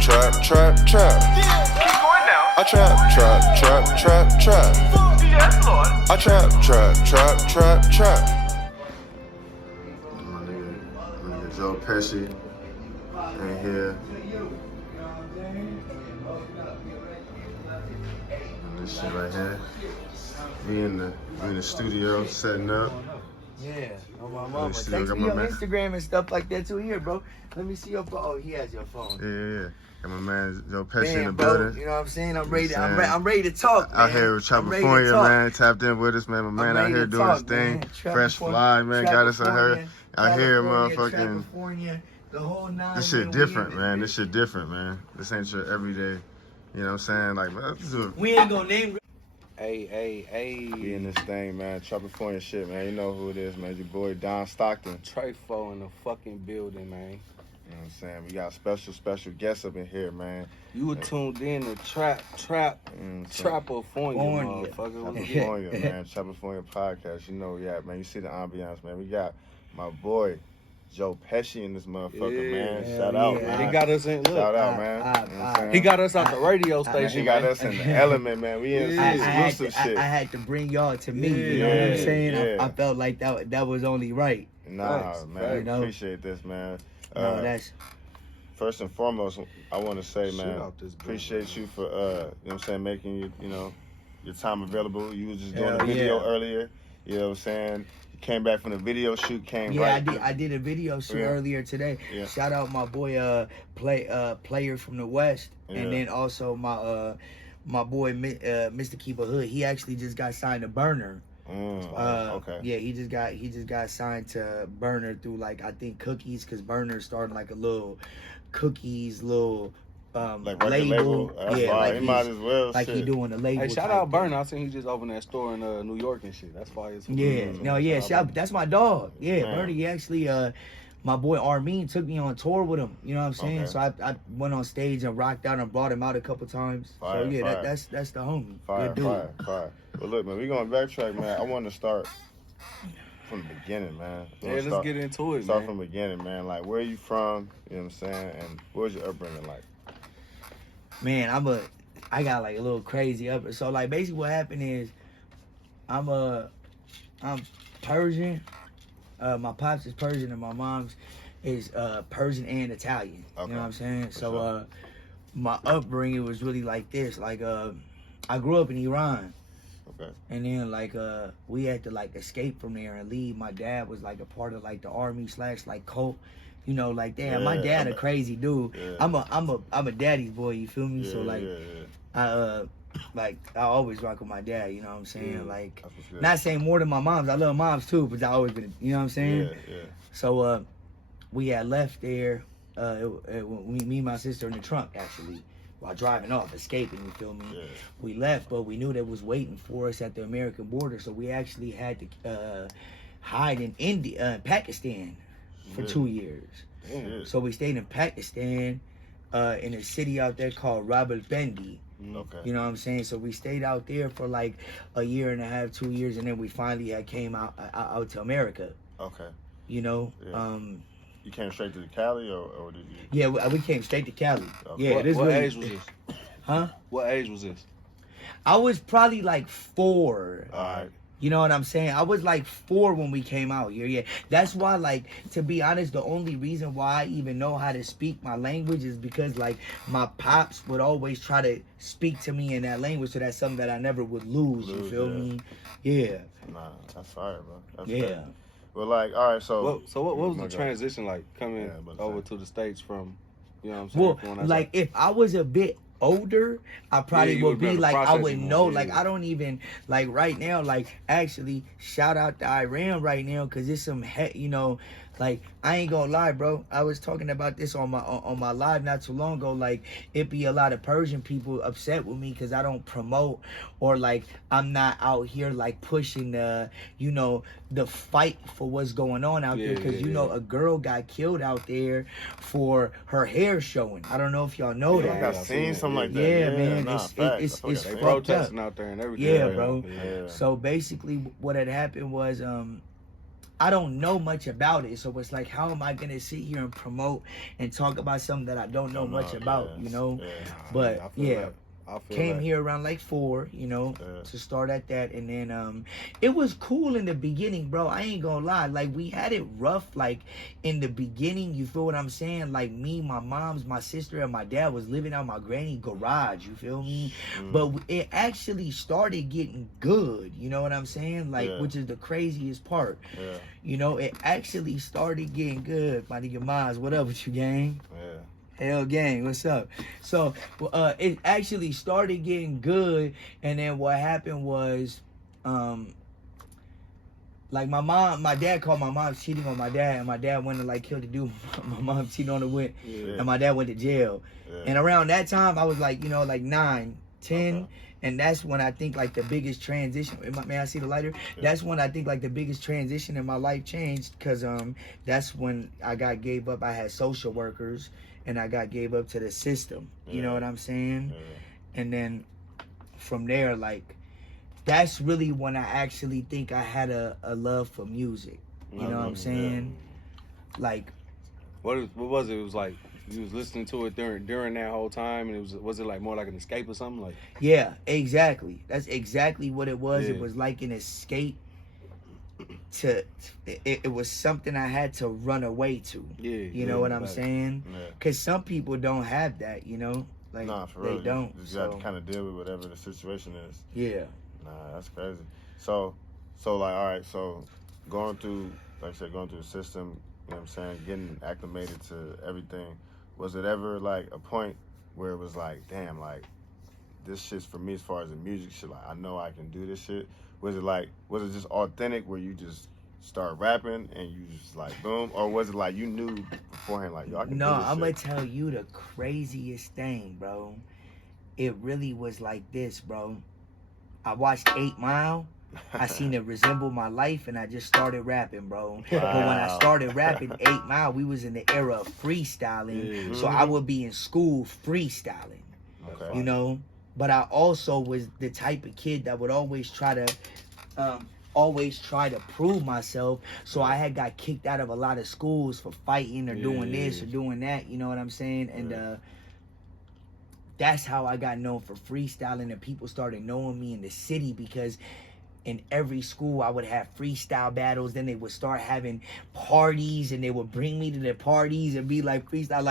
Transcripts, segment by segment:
trap, trap, trap. Keep going now. I trap, trap, trap, trap, trap. Yes, Lord. I trap, trap, trap, trap, trap. My nigga Joe Peshi in here. And this shit right here. We in the studio setting up. Yeah, on my mama. Text Text me on Instagram and stuff like that too. Here, bro. Let me see your phone. Oh, he has your phone. Yeah. Got my man Joe Peshi in the Man, bro, building. you know what I'm saying? I'm ready. You know what I'm I'm ready to talk, man. Out here with California, man. Tapped in with us, man. My man out here doing his thing. Fresh fly, man. Got us out here, motherfucking. The whole nine. This shit different, man. This shit different, man. This ain't your everyday. You know what I'm saying? Like, we ain't gonna name. Hey. We in this thing, man. California shit, man. You know who it is, man. Your boy Don Stockton. Trefo in the fucking building, man. You know what I'm saying? We got special guests up in here, man. You were tuned in to Trapofonia, motherfucker. California, man. California podcast. You know, yeah, man. You see the ambiance, man. We got my boy Joe Peshi in this motherfucker, man. Shout out, man. He got us in. Look, shout out, man. He got us out the radio station. He got us in the element, man. We in some exclusive shit. I had to bring y'all to me. You know what I'm saying? I felt like that was only right. Nah, man. You know? Appreciate this, man. No, that's first and foremost, I want to say, man, appreciate you for, you know what I'm saying, making your time available. You was just doing a video earlier, you know what I'm saying? You came back from the video shoot, I did a video shoot earlier today. Yeah. Shout out my boy, player from the West, and then also my boy, Mr. Keep a Hood. He actually just got signed to Burner. Okay. Yeah, he just got signed to Burner through like I think Cookies, because Burner's starting like a little Cookies like label. Yeah, like he might as well. Like he doing a label. Hey, shout out Burner. I seen he just opened that store in New York and shit. That's fire. That's my dog. Yeah, Burner. He actually my boy Armin took me on tour with him. You know what I'm saying? So I went on stage and rocked out and brought him out a couple times. That's the homie. Good dude. Fire. Well, look, man, we gonna backtrack, man. I want to start from the beginning, man. Let's get into it, Start from the beginning, man. Like, where you from? You know what I'm saying? And where's your upbringing like? Man, I got like a little crazy up. So like basically what happened is I'm Persian. My pops is Persian and my mom's is Persian and Italian. Okay. You know what I'm saying? So my upbringing was really like this. Like I grew up in Iran. Okay. And then like we had to like escape from there and leave. My dad was like a part of like the army / like cult. You know, like damn, my dad a crazy dude. Yeah. I'm a daddy's boy, you feel me? So like I always rock with my dad, you know what I'm saying? Like not saying more than my moms. I love moms too, but I always been, you know what I'm saying? Yeah. So we had left there, me and my sister in the trunk actually, while driving off, escaping, you feel me? Yeah. We left, but we knew that was waiting for us at the American border, so we actually had to hide in Pakistan for 2 years. Yeah. So we stayed in Pakistan, in a city out there called Rawalpindi. Okay. You know what I'm saying? So we stayed out there for like a year and a half, 2 years, and then we finally came out to America. Okay. You know? Yeah. You came straight to Cali, or did you? Yeah, we came straight to Cali. Okay. Yeah. What age was this? Huh? What age was this? I was probably like 4. All right. You know what I'm saying? I was like 4 when we came out here. Yeah. That's why, like, to be honest, the only reason why I even know how to speak my language is because, like, my pops would always try to speak to me in that language. So that's something that I never would lose. You feel me? Yeah. Nah, that's fire, bro. That's yeah. Well, like, all right, so. What was the transition like coming over to the States from, you know what I'm saying? Well, like, if I was a bit older, I probably would be like, I would know, like, I don't even, like, right now, like, actually, shout out to Iran right now, because it's some, you know, like, I ain't gonna lie, bro. I was talking about this on my live not too long ago. Like, it be a lot of Persian people upset with me because I don't promote, or like I'm not out here like pushing the, you know, the fight for what's going on out there. Because you know, a girl got killed out there for her hair showing. I don't know if y'all know that. I seen something like that. Yeah, man. It's they protesting out there and everything. Yeah, bro. Yeah. So basically, what had happened was I don't know much about it. So it's like, how am I going to sit here and promote and talk about something that I don't know much about, you know? But yeah. Came here around like 4, you know, to start at that. And then it was cool in the beginning, bro. I ain't gonna lie. Like, we had it rough, like, in the beginning. You feel what I'm saying? Like, me, my mom's, my sister, and my dad was living out my granny garage. You feel me? But it actually started getting good. You know what I'm saying? Like, which is the craziest part. You know, it actually started getting good. My nigga Miles, what up with you, gang? Hell gang, what's up? So it actually started getting good, and then what happened was, like my dad called my mom cheating on my dad, and my dad went to like kill the dude. My mom cheated on her with, and my dad went to jail. And around that time, I was like, you know, like 9, 10. And that's when I think like the biggest transition. May I see the lighter? That's when I think like the biggest transition in my life changed, because that's when I gave up. I had social workers, and I gave up to the system. You know what I'm saying? And then from there, like, that's really when I actually think I had a love for music. You know what I'm saying? Like, what was it? It was like you was listening to it during that whole time, and was it like more like an escape or something? Like, yeah, exactly. That's exactly what it was. It was like an escape. It was something I had to run away to. You know what I'm saying? Because some people don't have that, you know? Like, nah, for real. They don't. You just have to kind of deal with whatever the situation is. Yeah. Nah, that's crazy. So like, all right, so going through, like I said, going through the system, you know what I'm saying, getting acclimated to everything, was it ever like a point where it was like, damn, like, this shit's for me as far as the music shit, like, I know I can do this shit? Was it just authentic where you just start rapping and you just like boom, or was it like you knew beforehand like, yo, I can do this I'm gonna shit? tell you the craziest thing, bro. It really was like this, bro. I watched 8 Mile. I seen it resemble my life, and I just started rapping, bro. Wow. But when I started rapping 8 Mile, we was in the era of freestyling. So I would be in school freestyling. You know? But I also was the type of kid that would always try to prove myself. So I had got kicked out of a lot of schools for fighting or doing this or doing that. You know what I'm saying? And that's how I got known for freestyling, and people started knowing me in the city, because in every school I would have freestyle battles. Then they would start having parties, and they would bring me to their parties and be like, freestyle.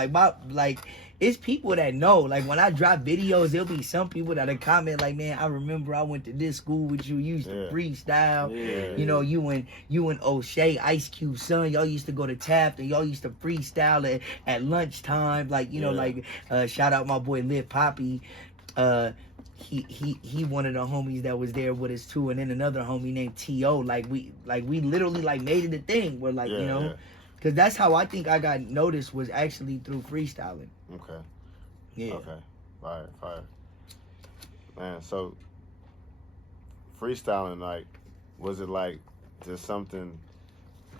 Like it's people that know. Like, when I drop videos, there'll be some people that'll comment like, man, I remember I went to this school with you. You used to freestyle. You know, you and O'Shea, Ice Cube son, y'all used to go to Taft, and y'all used to freestyle at lunchtime. Like, you know, like shout out my boy Lil Poppy. He one of the homies that was there with us too, and then another homie named T.O. Like we literally like made it a thing where, like, you know, because that's how I think I got noticed, was actually through freestyling. Okay. Yeah. Okay. Fire. Man, so freestyling, like, was it like just something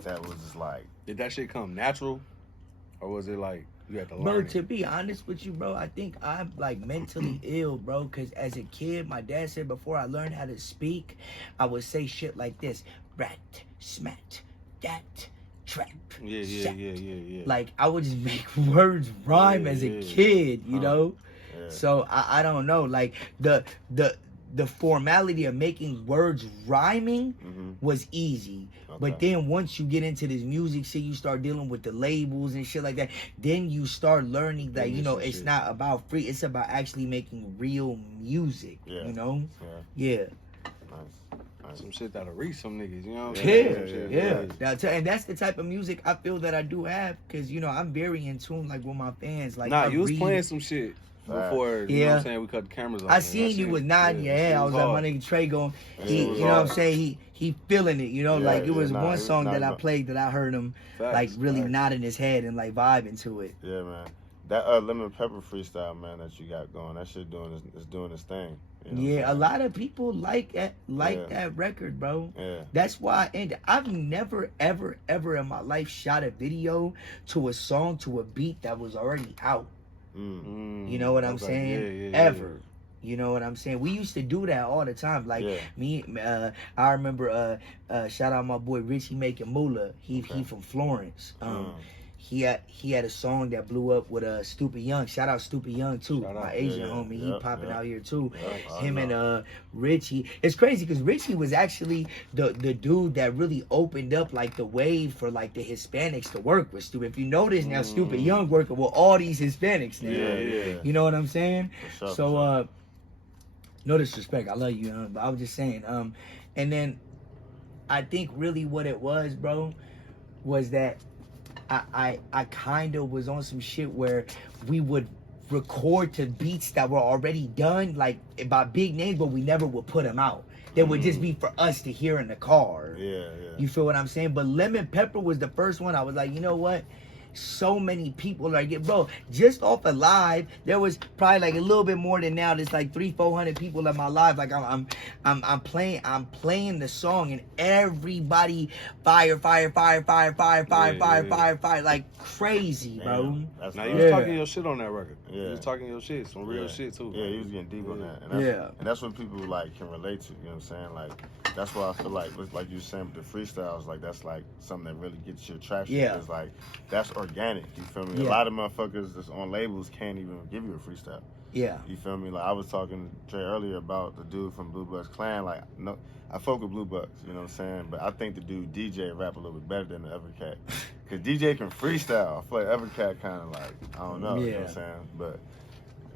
that was just like, did that shit come natural, or was it like you had to learn? Bro, to be honest with you, bro, I think I'm like mentally ill, bro, because as a kid, my dad said before I learned how to speak, I would say shit like this: rat, smat, dat, trap. Yeah. Like, I would just make words rhyme as a kid, you know? So I don't know, like the formality of making words rhyming was easy. But then once you get into this music shit, you start dealing with the labels and shit like that, then you start learning that, you know, it's not about free, it's about actually making real music, you know? Yeah. Nice. Some shit that'll reach some niggas, you know what I'm saying? Yeah. And that's the type of music I feel that I do have, because, you know, I'm very in tune, like, with my fans. Like, you was playing some shit before, you know what I'm saying, we cut the cameras on. I seen you was nodding your head. I was like, my nigga Trey going, you know what I'm saying, he feeling it, you know, like, it was one song that I played that I heard him like really nodding his head and like vibing to it. Yeah, man. That lemon pepper freestyle, man, that you got going, that shit is doing its thing. You know a lot of people like that record, bro. Yeah. That's why I've never ever in my life shot a video to a song to a beat that was already out. You know what I'm saying? Ever. You know what I'm saying? We used to do that all the time. Like I remember. Shout out my boy Richie making moolah. He from Florence. He had a song that blew up with Stupid Young. Shout out Stupid Young too. My Asian homie. He popping out here too. Him and Richie. It's crazy because Richie was actually the dude that really opened up like the wave for like the Hispanics to work with Stupid. If you notice now, Stupid Young working with all these Hispanics now. You know what I'm saying? So no disrespect, I love you, but I was just saying. And then I think really what it was, bro, was that I kind of was on some shit where we would record to beats that were already done, like by big names, but we never would put them out. They would just be for us to hear in the car. You feel what I'm saying? But Lemon Pepper was the first one. I was like, you know what? So many people like, bro, just off of live, there was probably like a little bit more than now. There's like 300-400 people in my live. Like I'm playing the song and everybody fire, like crazy, bro. Now you was talking your shit on that record. You was talking your shit, some real shit too. Yeah, he was getting deep on that. And that's what people like can relate to. You know what I'm saying? Like that's why I feel like you were saying with the freestyles, like that's like something that really gets your traction. It's like that's organic. You feel me? A lot of motherfuckers that's on labels can't even give you a freestyle. You feel me? Like I was talking to Trey earlier about the dude from Blue Bucks Clan. Like no, I fuck with Blue Bucks. You know what I'm saying? But I think the dude DJ rap a little bit better than the other cat. Cause DJ can freestyle. I feel like other cat kind of like I don't know. You know what I'm saying? But you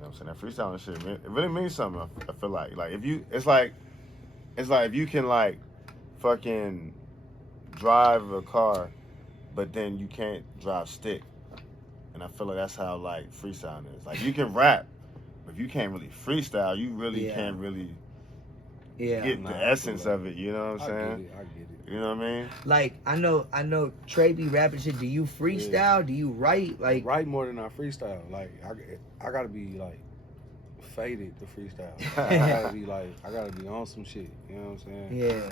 know what I'm saying? That freestyling shit, it really means something. I feel like if you, it's like if you can like fucking drive a car, but then you can't drive stick. And I feel like that's how like freestyling is. Like you can rap, but if you can't really freestyle, you really can't really get the essence of it. You know what I'm saying? I get it. You know what I mean? Like I know Trey be rapping shit. Do you freestyle? Do you write? Like I write more than I freestyle. Like I gotta be like faded to freestyle. I gotta be on some shit. You know what I'm saying? Yeah.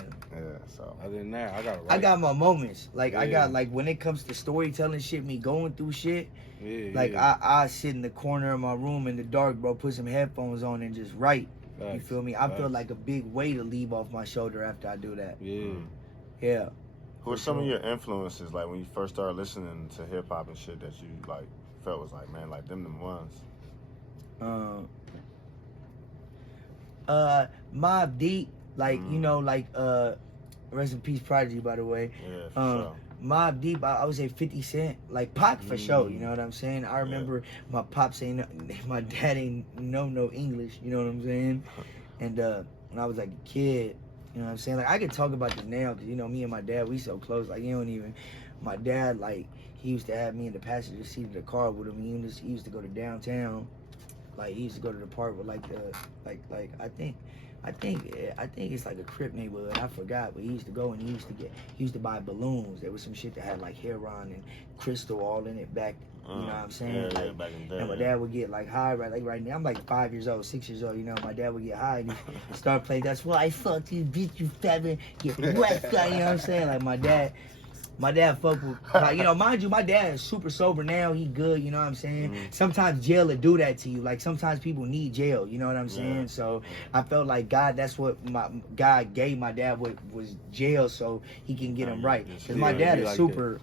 So other than that, I gotta write. I got my moments. Like I got like when it comes to storytelling shit, me going through shit. I sit in the corner of my room in the dark, bro, put some headphones on and just write. You feel me? I feel like a big weight to leave off my shoulder after I do that. Yeah. Who are some of your influences, like when you first started listening to hip hop and shit, that you like felt was like, man, like them ones? Mobb Deep, like you know, like rest in peace Prodigy, by the way. Yeah, for sure. Mobb Deep, I would say 50 Cent, like Pac for sure. You know what I'm saying? I remember my pop saying my dad ain't know English. You know what I'm saying? And when I was like a kid, you know what I'm saying? Like I could talk about this now because you know me and my dad, we so close. Like you don't even. My dad, like he used to have me in the passenger seat of the car with him. He used to go to downtown. Like he used to go to the park with like the like I think it's like a Crip neighborhood. I forgot, but he used to go and he used to buy balloons. There was some shit that had like heron and crystal all in it back. You know what I'm saying? Like, back in the day. And my dad would get like high right now. I'm like 5 years old, 6 years old. You know, my dad would get high and he start playing. That's why I fucked you, bitch, you seven. Get west, you know what I'm saying? Like my dad fuck with, like, you know, mind you, my dad is super sober now. He good, you know what I'm saying? Sometimes jail will do that to you. Like, sometimes people need jail, you know what I'm saying? So, I felt like that's what God gave my dad was jail so he can get him right. Because my dad is super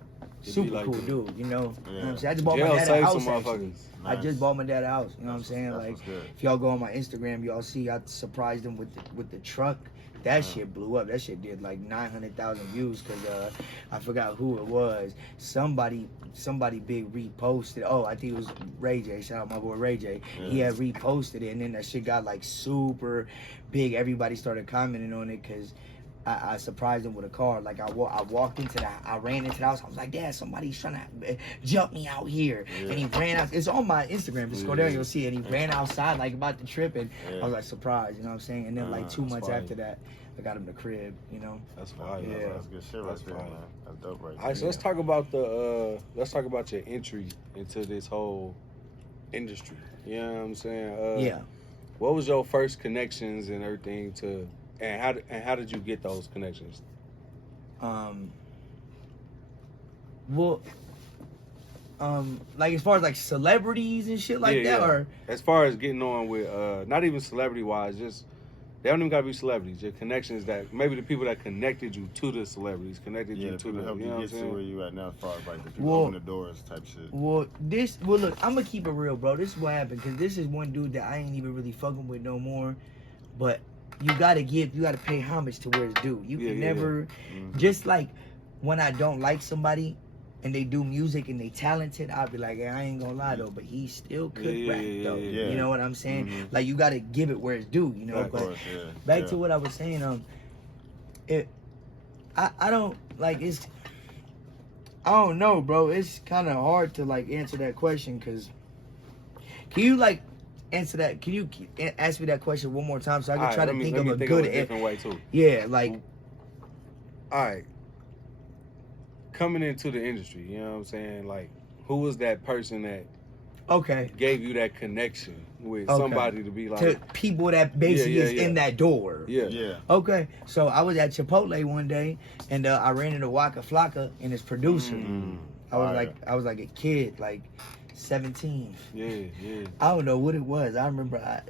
like cool that. dude, you know? You know what I'm saying? I just bought Jail my dad a saved house, some actually. motherfuckers. I just bought my dad a house, you know what I'm saying? That's Like, what's good. if y'all go on my Instagram, y'all see I surprised him with the truck. That shit blew up. That shit did like 900,000 views because I forgot who it was. Somebody big reposted. Oh, I think it was Ray J. Shout out my boy Ray J. He had reposted it, and then that shit got like super big. Everybody started commenting on it because I surprised him with a car. Like I walked into I ran into the house. I was like, Dad, somebody's trying to jump me out here. And he ran out. It's on my Instagram. Just go there, you'll see it. And he ran outside like about to trip, and I was like surprised. You know what I'm saying? And then like 2 months after that, I got him the crib. You know. That's fire. Yeah, that's good shit right there, man. That's dope right there. All right, so let's talk about your entry into this whole industry. You know what I'm saying? What was your first connections and everything to? And how did you get those connections? Well, like as far as like celebrities and shit like that, or as far as getting on with not even celebrity wise, just they don't even gotta be celebrities. Your connections that maybe the people that connected you to the celebrities connected you to the help you you know get to where you at now as far as like the people open the doors type shit. Well, look, I'm gonna keep it real, bro. This is what happened because this is one dude that I ain't even really fucking with no more, but you gotta pay homage to where it's due. You can never, just like when I don't like somebody and they do music and they talented, I'll be like, hey, I ain't gonna lie though, but he still could rap though. You know what I'm saying? Like you gotta give it where it's due, you know. But back to what I was saying, I don't like it's. I don't know, bro. It's kind of hard to like answer that question because can you like answer that? Can you ask me that question one more time so I can try to think of a good different way too? Yeah, like. All right. Coming into the industry, you know what I'm saying? Like, who was that person that gave you that connection with somebody to be like to people that basically is in that door? Yeah. Okay, so I was at Chipotle one day and I ran into Waka Flocka and his producer. I was like a kid, like 17. Yeah. I don't know what it was. I remember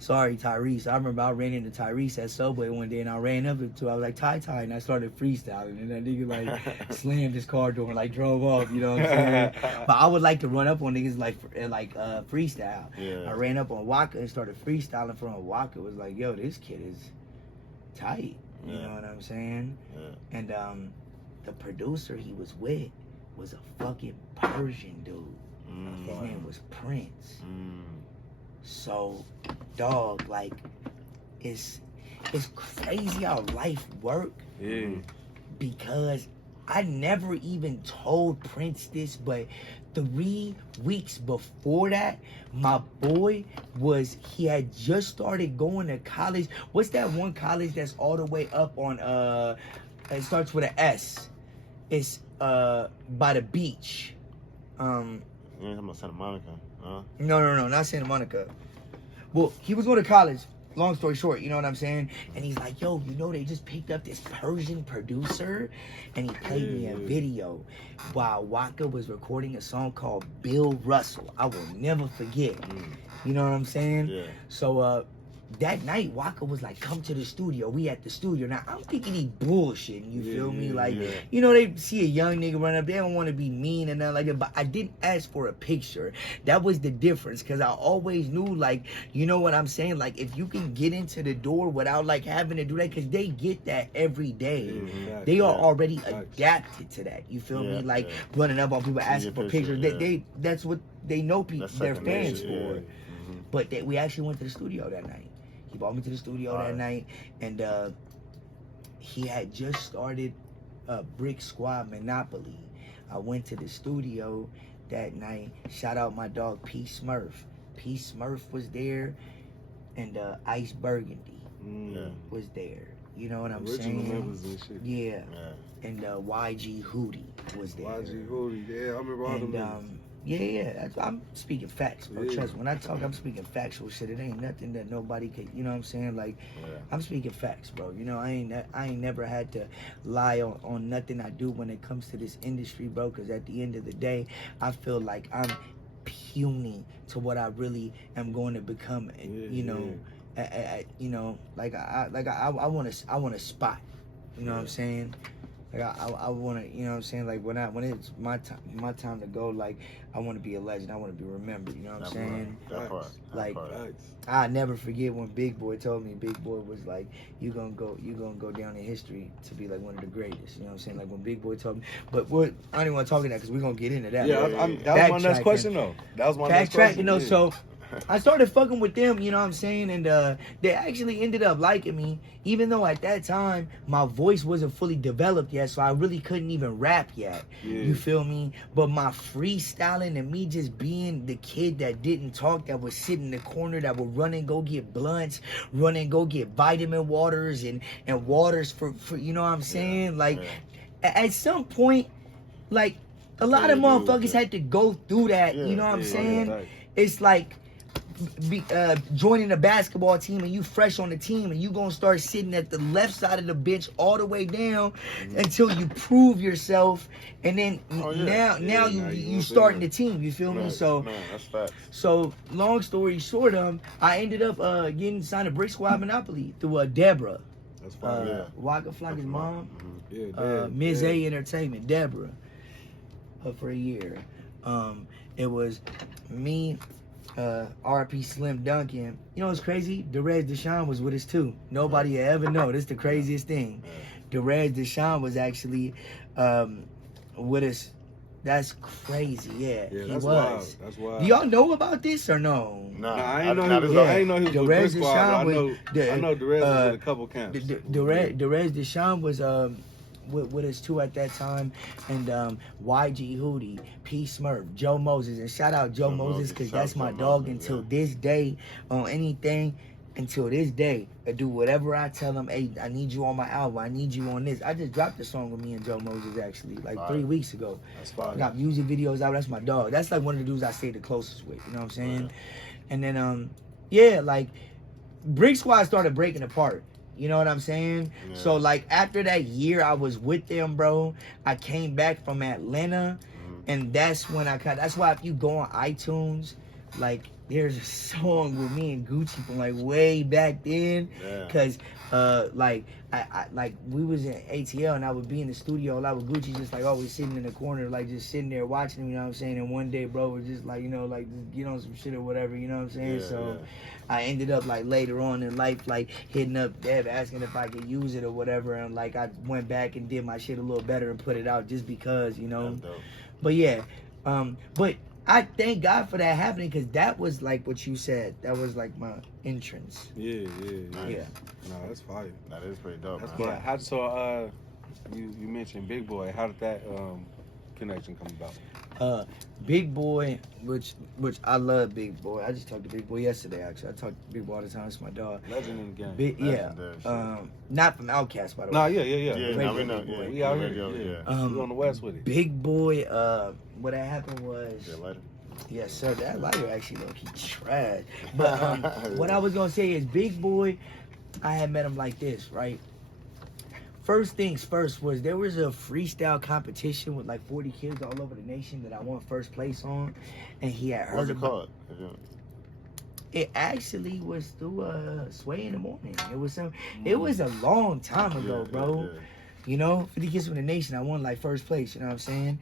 sorry Tyrese. I remember I ran into Tyrese at Subway one day and I ran up to I was like Ty and I started freestyling and that nigga like slammed his car door and like drove off, you know what I'm saying? But I would like to run up on niggas like freestyle. Yeah. I ran up on Waka and started freestyling from Waka. It was like, yo, this kid is tight. You know what I'm saying? Yeah. And the producer he was with was a fucking Persian dude. His name was Prince. So, dog, like, it's crazy how life worked. Yeah. Because I never even told Prince this, but 3 weeks before that, my boy he had just started going to college. What's that one college that's all the way up on, it starts with an S. It's, by the beach. You ain't talking about Santa Monica, huh? No, not Santa Monica. Well, he was going to college, long story short, you know what I'm saying? And he's like, yo, you know, they just picked up this Persian producer, and he played me a video while Waka was recording a song called Bill Russell. I will never forget. You know what I'm saying? Yeah. So, that night, Waka was like, come to the studio. We at the studio. Now, I'm thinking he bullshitting, you feel me? Like, you know, they see a young nigga run up. They don't want to be mean and nothing like that. But I didn't ask for a picture. That was the difference. Because I always knew, like, you know what I'm saying? Like, if you can get into the door without, like, having to do that. Because they get that every day. They are already adapted to that. You feel me? Like, running up on people, asking for pictures. That's what they know people, their fans for. But we actually went to the studio that night. He brought me to the studio that night, and he had just started Brick Squad Monopoly. I went to the studio that night. Shout out my dog P Smurf. P Smurf was there, and Ice Burgundy was there. You know what I'm saying? Members and shit. Yeah. And YG Hootie was there. YG Hootie, I remember all them. I'm speaking facts, bro. Trust me. When I talk, I'm speaking factual shit. It ain't nothing that nobody could, you know what I'm saying? Like, I'm speaking facts, bro. You know, I ain't never had to lie on nothing I do when it comes to this industry, bro. Because at the end of the day, I feel like I'm puny to what I really am going to become. You know, I want to spot. You know what I'm saying? Like I want to, you know what I'm saying? Like when it's my time to go, like I want to be a legend. I want to be remembered. You know what I'm saying? That part. I never forget when Big Boy told me. Big Boy was like, "You gonna go down in history to be like one of the greatest." You know what I'm saying? Like when Big Boy told me. But I don't even want to talk about that because we're gonna get into that. That was my next question though. That was my next question. You know, so I started fucking with them, you know what I'm saying? And they actually ended up liking me, even though at that time, my voice wasn't fully developed yet, so I really couldn't even rap yet. You feel me? But my freestyling and me just being the kid that didn't talk, that would sit in the corner, that would run and go get blunts, run and go get vitamin waters and waters for you know what I'm saying? At some point, like, a lot of motherfuckers had to go through that, you know what I'm saying? It's like, joining the basketball team and you fresh on the team and you gonna start sitting at the left side of the bench all the way down until you prove yourself, and then now you starting the team. You feel me? So that's facts. So long story short, I ended up getting signed to Brick Squad Monopoly through Deborah. That's fine. Waka Flocka's mom. Yeah, Ms. A Entertainment, Deborah, for a year. It was me, RP Slim Duncan. You know what's crazy? Derez Deshaun was with us too. Nobody ever know. This is the craziest thing. Derez Deshaun was actually with us. That's crazy. Yeah, he that's was. Wild. That's wild. Do y'all know about this or no? Nah, I ain't know he was with Brick Squad. I know Derez was with a couple camps. Derez Deshaun was with us too at that time, and YG Hootie, P Smurf, Joe Moses, and shout out Joe Moses because that's my dog until this day on anything. Until this day, I do whatever I tell him. Hey, I need you on my album. I need you on this. I just dropped a song with me and Joe Moses actually, like 3 weeks ago. That's fine. I got music videos out. That's my dog. That's like one of the dudes I stay the closest with. You know what I'm saying? And then, like, Brick Squad started breaking apart. You know what I'm saying? Yeah. So, like, after that year I was with them, bro, I came back from Atlanta, and that's when that's why if you go on iTunes, like, there's a song with me and Gucci from like way back then, cause like we was in ATL and I would be in the studio a lot with Gucci, just like always sitting in the corner, like just sitting there watching him, you know what I'm saying? And one day, bro, was just like, you know, like just get on some shit or whatever, you know what I'm saying? I ended up like later on in life, like hitting up Dev asking if I could use it or whatever, and like I went back and did my shit a little better and put it out just because, you know. But yeah, but I thank God for that happening, because that was like what you said. That was like my entrance. Yeah. Yeah. No, that's fire. That is pretty dope. That's man. fire. You mentioned Big Boy. How did that connection come about? Big Boy, which I love Big Boy. I just talked to Big Boy yesterday. Actually, I talk to Big Boy all the time. It's my dog. Legend in the game. Not from Outkast, by the way. No, yeah. We know. We out here. We on the West with it. Big Boy. What had happened was. Later. Yes, sir. That lighter actually low-key trash. But what I was gonna say is, Big Boy, I had met him like this, right? First things first was there was a freestyle competition with like 40 kids all over the nation that I won first place on, and he had heard about. What's it called? It actually was through Sway in the Morning. It was It was a long time ago, bro. You know, 50 Kids from the Nation. I won like first place. You know what I'm saying?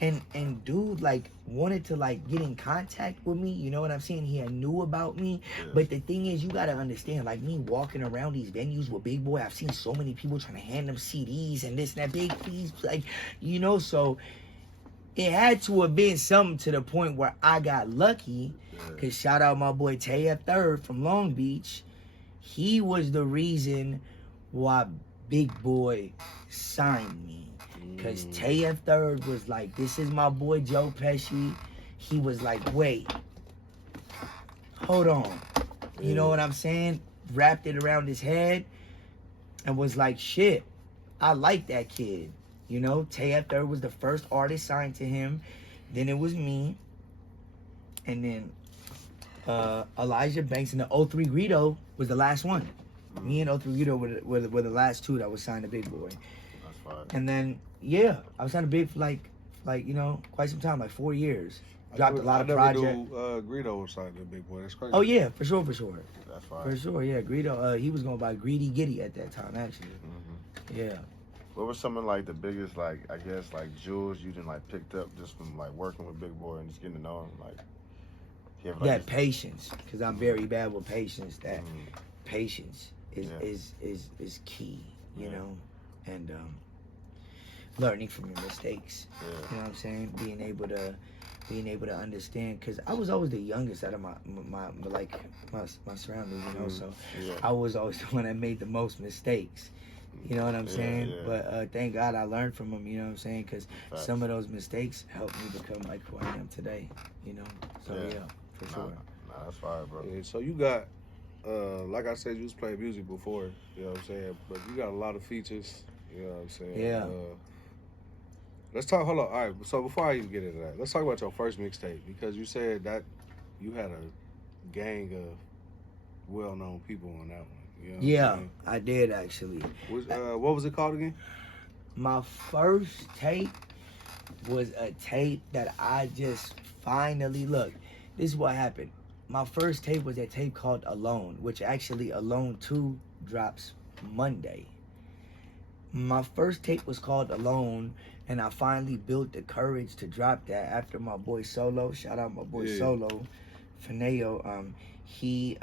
And dude like wanted to like get in contact with me, you know what I'm saying? He had knew about me, but the thing is, you gotta understand, like me walking around these venues with Big Boy, I've seen so many people trying to hand them CDs and this and that, big fees, like, you know, so it had to have been something to the point where I got lucky, because shout out my boy Taya Third from Long Beach. He was the reason why Big Boy signed me. Because Taya Third was like, this is my boy Joe Peshi. He was like, wait, hold on. You know what I'm saying? Wrapped it around his head and was like, shit, I like that kid. You know, Taya Third was the first artist signed to him. Then it was me. And then Elijah Banks and the 03 Greedo was the last one. Me and 03 Greedo were the last two that was signed to Big Boy. That's fine. And then, yeah, I was signed to Big for like, you know, quite some time, like 4 years. Dropped a lot of projects. Greedo was signed to Big Boy. That's crazy. Oh, yeah, for sure. That's fine. For sure, yeah. Greedo, he was going by Greedy Giddy at that time, actually. Yeah. What was some of like the biggest, like, I guess, like jewels you didn't like picked up just from like working with Big Boy and just getting to know him? Like, that patience, because I'm very bad with patience. That patience is key, you know, and learning from your mistakes. You know what I'm saying? Being able to understand, because I was always the youngest out of my surroundings, you know. So I was always the one that made the most mistakes. You know what I'm saying? But thank God I learned from them, you know what I'm saying? Because some of those mistakes helped me become like who I am today, you know? So for sure. Nah, that's fire, bro. Yeah, so you got, like I said, you was playing music before, you know what I'm saying? But you got a lot of features, you know what I'm saying? Yeah. Let's talk, hold on, all right, so before I even get into that, let's talk about your first mixtape, because you said that you had gang of well-known people on that one. You know Yeah, I did actually. What was it called again? My first tape was a tape that I just finally look. This is what happened. My first tape was a tape called Alone, which actually Alone 2 drops Monday. My first tape was called Alone, and I finally built the courage to drop that after my boy Solo. Shout out my boy Solo, Fineo. He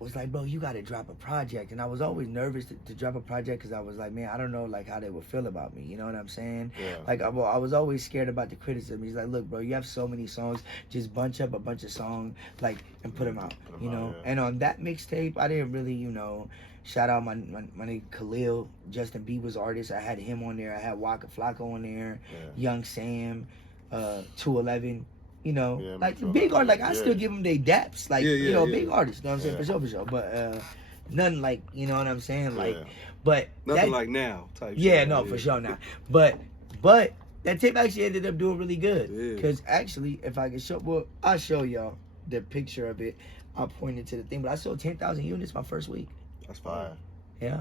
was like, bro, you gotta drop a project. And I was always nervous to drop a project because I was like, man, I don't know like how they would feel about me. You know what I'm saying? Yeah. Like I was always scared about the criticism. He's like, look, bro, you have so many songs. Just bunch up a bunch of songs, like, and put them out. You know? And on that mixtape, I didn't really, you know, shout out my nigga Khalil, Justin Bieber's artist. I had him on there. I had Waka Flocka on there. Young Sam, 211. You know, like big artists, like I still give them their daps, like you know, big artists. You know what I'm saying? For sure. But nothing like, you know what I'm saying? Like, but nothing like now type. Yeah, no, for sure not. But that tape actually ended up doing really good. Because actually, if I can show, well, I'll show y'all the picture of it. I'll point it to the thing. But I sold 10,000 units my first week. That's fire. Yeah.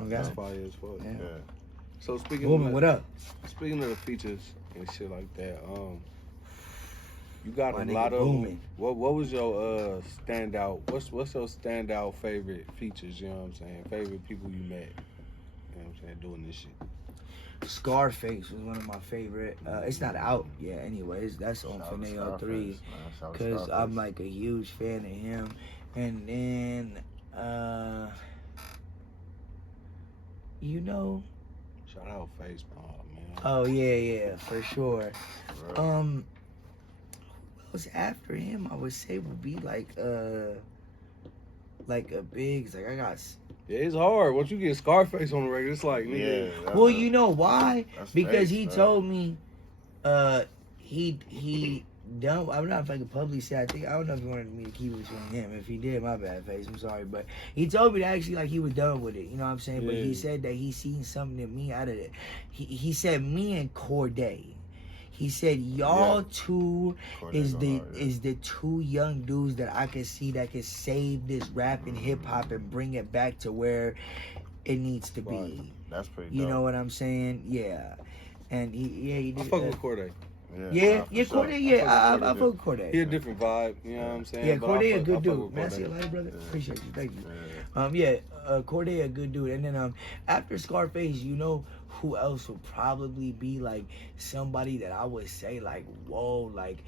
That's fire as fuck. Yeah. So speaking Woman, what up? Speaking of the features and shit like that, you got My a nigga lot of booming. them. What was your standout? What's your standout favorite features? You know what I'm saying? Favorite people you met? You know what I'm saying? Doing this shit. Scarface was one of my favorite. It's not out yet, anyways. That's on Fineo 3, because I'm like a huge fan of him. And then, you know, shout out Face Palm, man. Oh yeah, for sure. Who else after him? I would say would be like a Biggs. Like I got. Yeah, it's hard. Once you get Scarface on the record, it's like, well, you know why? Because he told me, he done. I'm not if I can publicly say. I don't know if he wanted me to keep it between him. If he did, my bad, Face. I'm sorry, but he told me that actually like he was done with it. You know what I'm saying? But he said that he seen something in me out of it. He said me and Corday. He said y'all two is the two young dudes that I can see that can save this rap and hip hop and bring it back to where it needs to be. That's pretty dope. You know what I'm saying? Yeah. And he did. I fuck with Corday. Corday, I fuck with Corday. He a different vibe, you know what I'm saying? Yeah, Corday a good dude. Man, I see a lot of brother. Appreciate you, thank you. Corday a good dude. And then after Scarface, you know who else would probably be like somebody that I would say like, whoa, like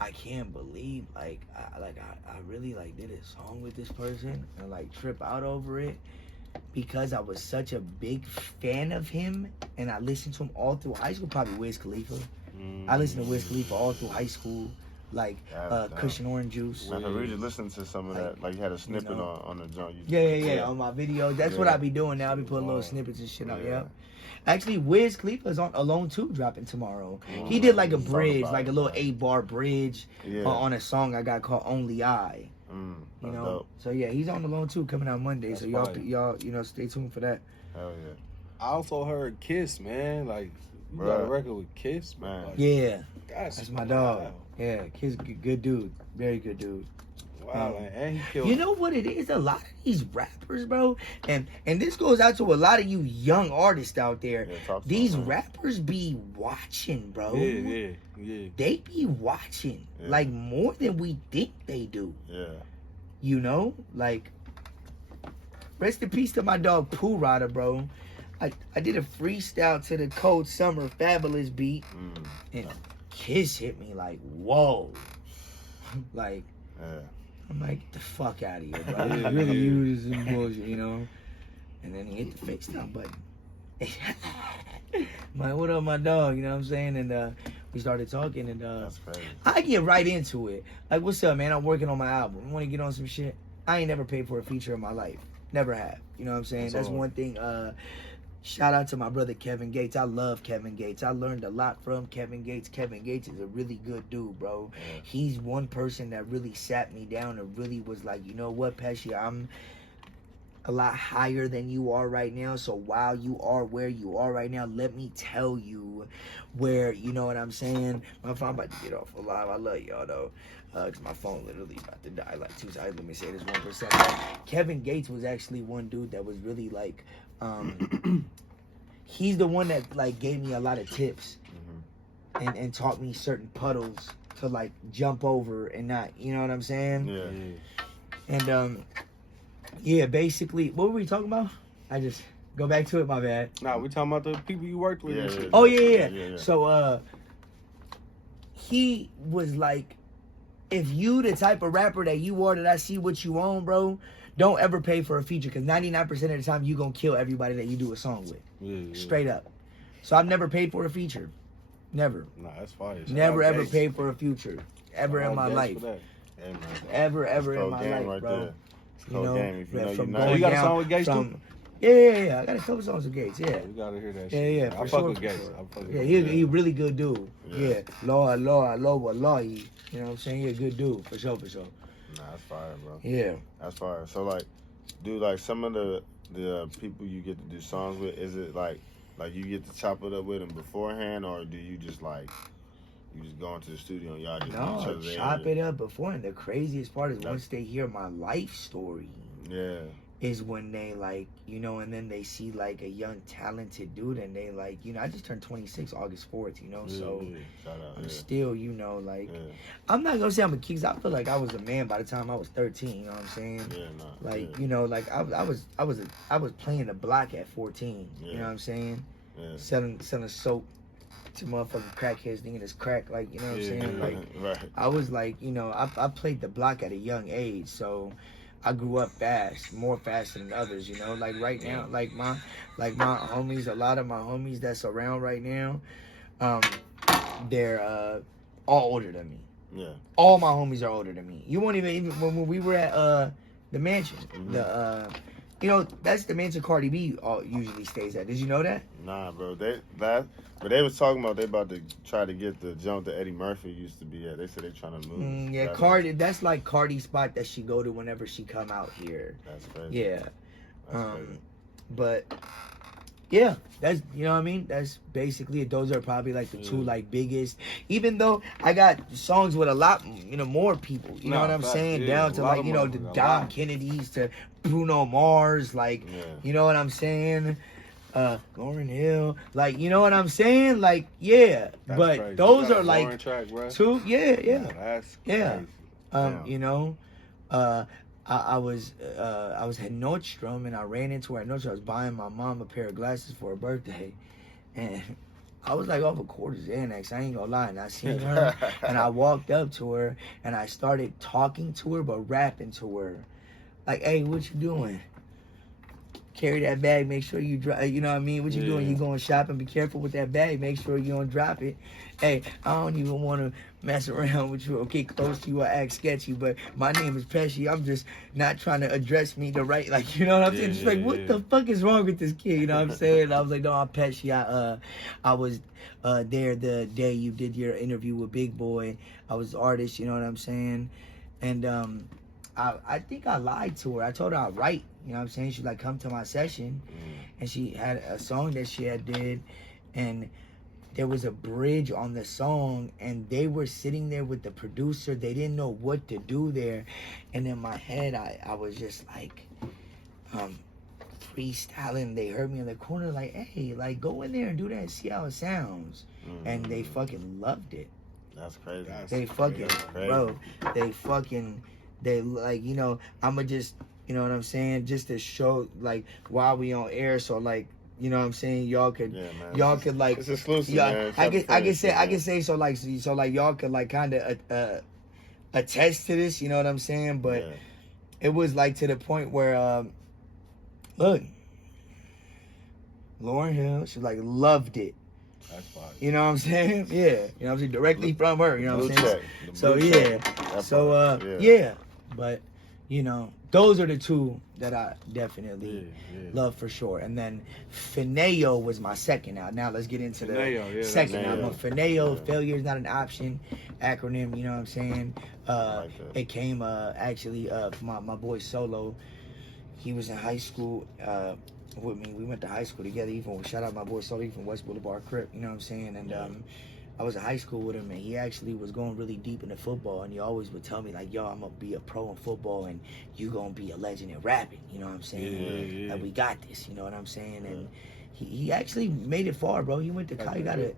I can't believe I really like did a song with this person and like trip out over it. Because I was such a big fan of him and I listened to him all through high school, probably Wiz Khalifa. I listened to Wiz Khalifa all through high school, like Cushion Orange Juice. I really just listened to some of that. Like you had a snippet on the joint. Yeah, on my videos. That's what I be doing now. I be putting little snippets and shit out. Yeah. Actually, Wiz Khalifa's on Alone 2 dropping tomorrow. He did like a bridge, like a little 8-bar bridge on a song I got called Only I. You know, dope. So yeah, he's on Alone 2 coming out Monday. That's so y'all, you know, stay tuned for that. Hell yeah. I also heard Kiss, man. Like you got a record with Kiss, man. Like, yeah, that's my dog. Yeah, Kiss, good dude, very good dude. Wow, and he killed. You know what it is? A lot of these rappers, bro, and this goes out to a lot of you young artists out there. These rappers be watching, bro. Yeah. They be watching like more than we think they do. Yeah. You know, like rest in peace to my dog Pooh Rider, bro. I did a freestyle to the Cold Summer Fabulous beat, and Kiss hit me like, whoa, like. I'm like, get the fuck out of here, bro. This is really you, this is bullshit, you know? And then he hit the FaceTime button. I'm like, what up, my dog? You know what I'm saying? And we started talking, and that's crazy. I get right into it. Like, what's up, man? I'm working on my album. You want to get on some shit? I ain't never paid for a feature in my life. Never have. You know what I'm saying? That's one thing. Shout out to my brother Kevin Gates. I love Kevin Gates. I learned a lot from Kevin Gates. Kevin Gates is a really good dude, bro. Yeah. He's one person that really sat me down and really was like, you know what, Peshi, a lot higher than you are right now. So while you are where you are right now, let me tell you where, you know what I'm saying? My phone about to get off a live. I love y'all though. Cause my phone literally about to die like 2 seconds. Let me say this 1%. Kevin Gates was actually one dude that was really like, he's the one that like gave me a lot of tips and taught me certain puddles to like jump over and not, you know what I'm saying? Yeah. And yeah, basically, what were we talking about? I just go back to it. My bad. Nah, we talking about the people you worked with. Yeah. Oh yeah. So he was like, if you the type of rapper that you are, that I see what you own, bro, don't ever pay for a feature, because 99% of the time you gonna kill everybody that you do a song with. Yeah. Straight up. So I've never paid for a feature. Never. Nah, that's fire. Never ever paid for a feature. Ever in my life. Hey, man. Ever It's in my game life, right bro. there. It's cold game. If you know from you going know. You got a down song with Gates from, too? Yeah. I got a couple songs with Gates, yeah. We gotta hear that Yeah, shit. yeah, I for fuck sure, with for Gates. sure. I fuck with Yeah, Gates. he really good dude. Yeah. Yeah. Law. You know what I'm saying? He a good dude, for sure. Nah, that's fire, bro. Yeah. That's fire. So like, dude, like some of the people you get to do songs with, is it like you get to chop it up with them beforehand, or do you just like you just go into the studio and y'all just do each No, other's chop it up before. And the craziest part is once they hear my life story. Yeah. Is when they like, you know, and then they see like a young talented dude, and they like, you know, I just turned 26 August 4th, you know, so Shout out, I'm still, you know, like, yeah. I'm not gonna say I'm a kid, 'cause I feel like I was a man by the time I was 13, you know what I'm saying? Yeah, nah, Like, yeah. you know, like I was playing the block at 14, you Yeah. know what I'm saying? Yeah. Selling soap to motherfucking crackheads thinking it's crack, like, you know what I'm saying? Like, right. I was like, you know, I played the block at a young age, so I grew up fast, more faster than others, you know. Like right now, like my homies, a lot of my homies that's around right now, they're all older than me. Yeah. All my homies are older than me. You won't even when we were at the mansion, the you know, that's the mansion Cardi B usually stays at. Did you know that? Nah, bro. But they was talking about they about to try to get the jump that Eddie Murphy used to be at. They said they trying to move. Yeah, Cardi. That's like Cardi's spot that she go to whenever she come out here. That's crazy. Yeah. That's crazy. But yeah, that's, you know what I mean. That's basically it. Those are probably like the two like biggest. Even though I got songs with a lot, you know, more people. You know what I'm saying? Down to like, you know, the Dom Kennedys to Bruno Mars, like, you know what I'm saying? Lauryn Hill, like, you know what I'm saying? Like, yeah. That's but crazy. those are like track, two. Yeah. That's Yeah. crazy. You know, I was at Nordstrom, and I ran into her at Nordstrom. I was buying my mom a pair of glasses for her birthday, and I was like off a quarter's Xanax, I ain't gonna lie. And I seen her, and I walked up to her, and I started talking to her, but rapping to her. Like, hey, what you doing? Carry that bag, make sure you drop, you know what I mean? What you doing? You going shopping, be careful with that bag, make sure you don't drop it. Hey, I don't even want to mess around with you or get close to you or act sketchy, but my name is Peshi. I'm just not trying to address me the right, like, you know what I'm saying? Just like, what the fuck is wrong with this kid? You know what I'm saying? I was like, no, I'm Peshi. I was there the day you did your interview with Big Boy. I was the artist, you know what I'm saying? And I think I lied to her. I told her I'd write, you know what I'm saying? She'd like come to my session, and she had a song that she had did, and there was a bridge on the song, and they were sitting there with the producer. They didn't know what to do there. And in my head, I was just like freestyling. They heard me in the corner like, hey, like, go in there and do that and see how it sounds. And they fucking loved it. That's crazy. They fucking, bro, they like, you know, I'ma just, you know what I'm saying, just to show, like, while we on air, so, like, you know what I'm saying, y'all could like, it's exclusive, yeah, man. I can say so like y'all could like kind of attest to this, you know what I'm saying, but it was like to the point where look, Lauryn Hill, she like loved it. That's fine. You know what I'm saying? Yeah. You know what I'm saying? Directly from her, you know what I'm saying? So yeah. But, you know, those are the two that I definitely love for sure. And then Fineo was my second now. Now let's get into the second album. Fineo, Failure is Not an Option, acronym, you know what I'm saying? It came actually from my boy Solo. he was in high school with me. We went to high school together. Even shout out my boy Sully from West Boulevard Crip. You know what I'm saying? And I was in high school with him, and he actually was going really deep into football. And he always would tell me like, "Yo, I'm gonna be a pro in football, and you gonna be a legend in rapping." You know what I'm saying? And we got this. You know what I'm saying? And he actually made it far, bro. He went to college.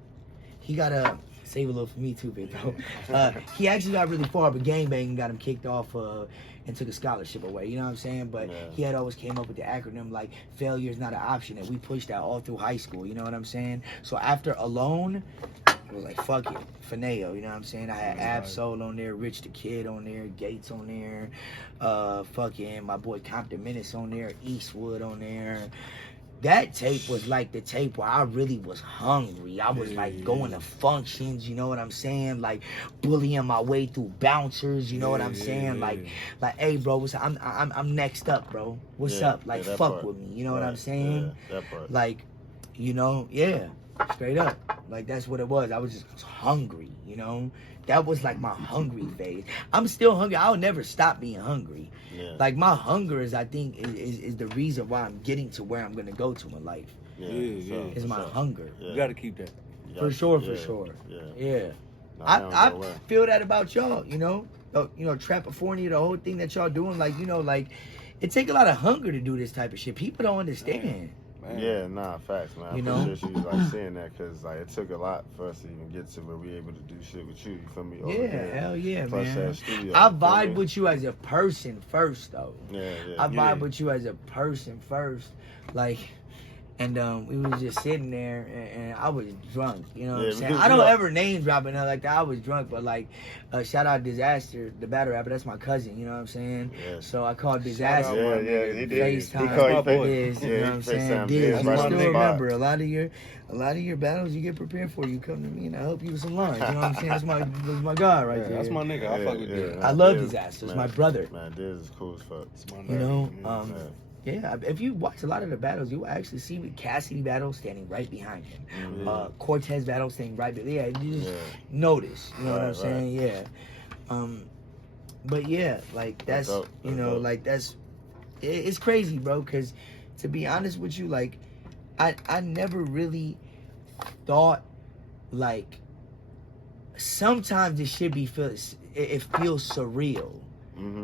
He got a save a little for me too, big bro. He actually got really far, but gangbanging got him kicked off and took a scholarship away. You know what I'm saying? But he had always came up with the acronym like failure is not an option, and we pushed that all through high school. You know what I'm saying? So after Alone, it was like fuck it, Fineo. You know what I'm saying? I had Ab-Soul on there, Rich the Kid on there, Gates on there, fucking my boy Compton Menace on there, Eastwood on there. That tape was like the tape where I really was hungry. I was like going to functions, you know what I'm saying? Like bullying my way through bouncers, you know what I'm saying? Like, hey, bro, what's up? I'm next up, bro. What's up? Like, fuck part. With me, you know what I'm saying? Yeah, that part. Like, you know, straight up. Like, that's what it was. I was just hungry, you know? That was like my hungry phase. I'm still hungry. I'll never stop being hungry. Like my hunger is, I think, is the reason why I'm getting to where I'm gonna go to in life. Is my hunger. You gotta keep that. For sure. Yeah. I feel that about y'all. You know, Trapafornia, the whole thing that y'all doing. Like, you know, like it take a lot of hunger to do this type of shit. People don't understand. Man. Yeah, nah, facts, man. I appreciate you like saying that, because like it took a lot for us to even get to where we able to do shit with you. You feel me? Hell yeah, plus man. Studio, I vibe with you as a person first, though. I vibe yeah. with you as a person first, like. And we was just sitting there, and I was drunk. You know what I'm saying? I don't ever name drop it like that. I was drunk, but like, shout out Disaster, the battle rapper. That's my cousin. You know what I'm saying? Yeah. So I called Disaster. He did. FaceTime. Diz, you know what I'm saying? Diz, you still remember a lot of your battles you get prepared for. You come to me and I help you with some lines. You know what I'm saying? That's my guy right there. That's my nigga. I fuck with Diz. I love Disaster. It's my brother. Man, Diz is cool as fuck. It's my you know. Yeah, if you watch a lot of the battles, you will actually see with Cassidy battle standing right behind him. Cortez battle standing right there. Yeah, you just notice. You know what I'm saying? Yeah. But yeah, like that's you know, like that's it's crazy, bro. Because to be honest with you, like I never really thought like sometimes this shit it feels surreal.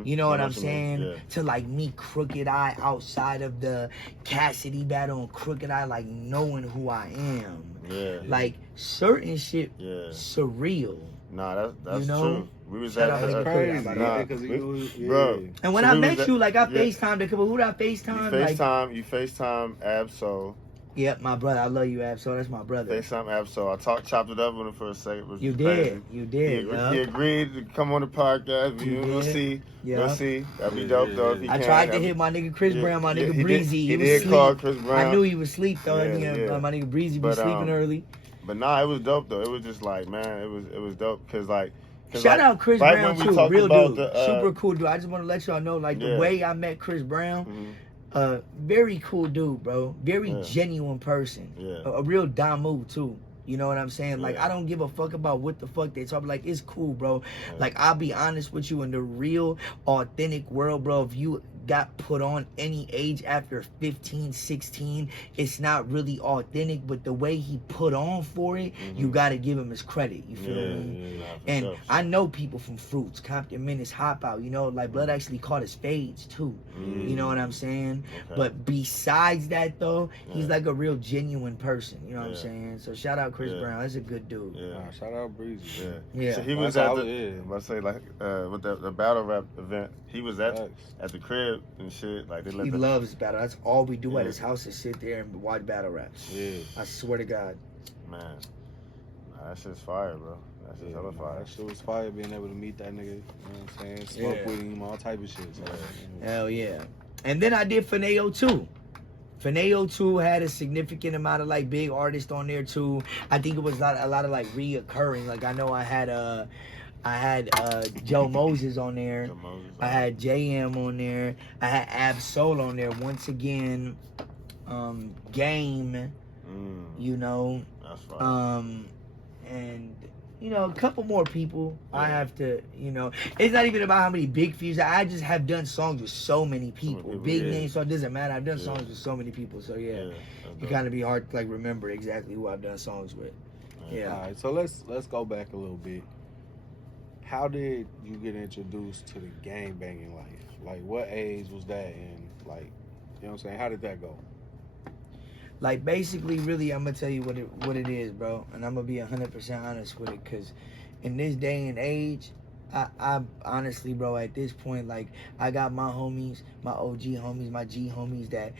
You know what I'm saying? Yeah. To like me, Crooked Eye, outside of the Cassidy battle, and Crooked Eye, like knowing who I am. Yeah. Like certain shit, surreal. Nah, that's you know? true. We was at crazy, bro. And when I met you, like I FaceTimed a couple. Who did I FaceTime? You FaceTime Ab-Soul. Yep, my brother. I love you, Ab-Soul. That's my brother. FaceTime Ab-Soul. I chopped it up with him for a second. You did. You did. He agreed to come on the podcast. We'll see. We'll see. That'd be dope, though. If he I tried to hit my nigga Chris Brown, my nigga Breezy. He did call Chris Brown. I knew he was asleep, though. My nigga Breezy was sleeping early. But nah, it was dope, though. It was just like, man, it was dope. Because, like, shout out Chris Brown, too. Real dude. Super cool dude. I just want to let y'all know, like, the way I met Chris Brown. Very cool dude, bro. Very genuine person. A real Damu too. You know what I'm saying? Like I don't give a fuck about what the fuck they talk. Like it's cool, bro. Like I'll be honest with you, in the real authentic world, bro, if you got put on any age after 15, 16, it's not really authentic, but the way he put on for it, you gotta give him his credit. You feel me? And I know people from Fruits, Compton Menace, Hop Out, you know, like Blood actually caught his fades too. You know what I'm saying? But besides that though, he's like a real genuine person. You know what I'm saying? So shout out Chris Brown. That's a good dude. Shout out Breezy. So he was at let's say like with the battle rap event, he was at the crib and shit. Like he loves battle. That's all we do at his house is sit there and watch battle raps. I swear to God. Man, that shit's fire, bro. That shit's hella fire. That shit was fire, being able to meet that nigga. You know what I'm saying? Smoke with him, all type of shit. So, hell yeah. And then I did Fineo too. Fineo too had a significant amount of like big artists on there too. I think it was a lot of like reoccurring. Like I know I had Joe Moses on there. I had JM on there. I had Ab-Soul on there. Once again, Game. You know. That's fine. And a couple more people. I have to, it's not even about how many big features. I just have done songs with so many people. Big names, so it doesn't matter. I've done songs with so many people, so it kind of be hard to like remember exactly who I've done songs with. Yeah. All right, so let's go back a little bit. How did you get introduced to the gang banging life? Like, what age was that, and like, you know what I'm saying? How did that go? Like, basically, really, I'm gonna tell you what it is, bro, and I'm gonna be 100% honest with it, cause in this day and age, I honestly, bro, at this point, like, I got my homies, my OG homies, my G homies that,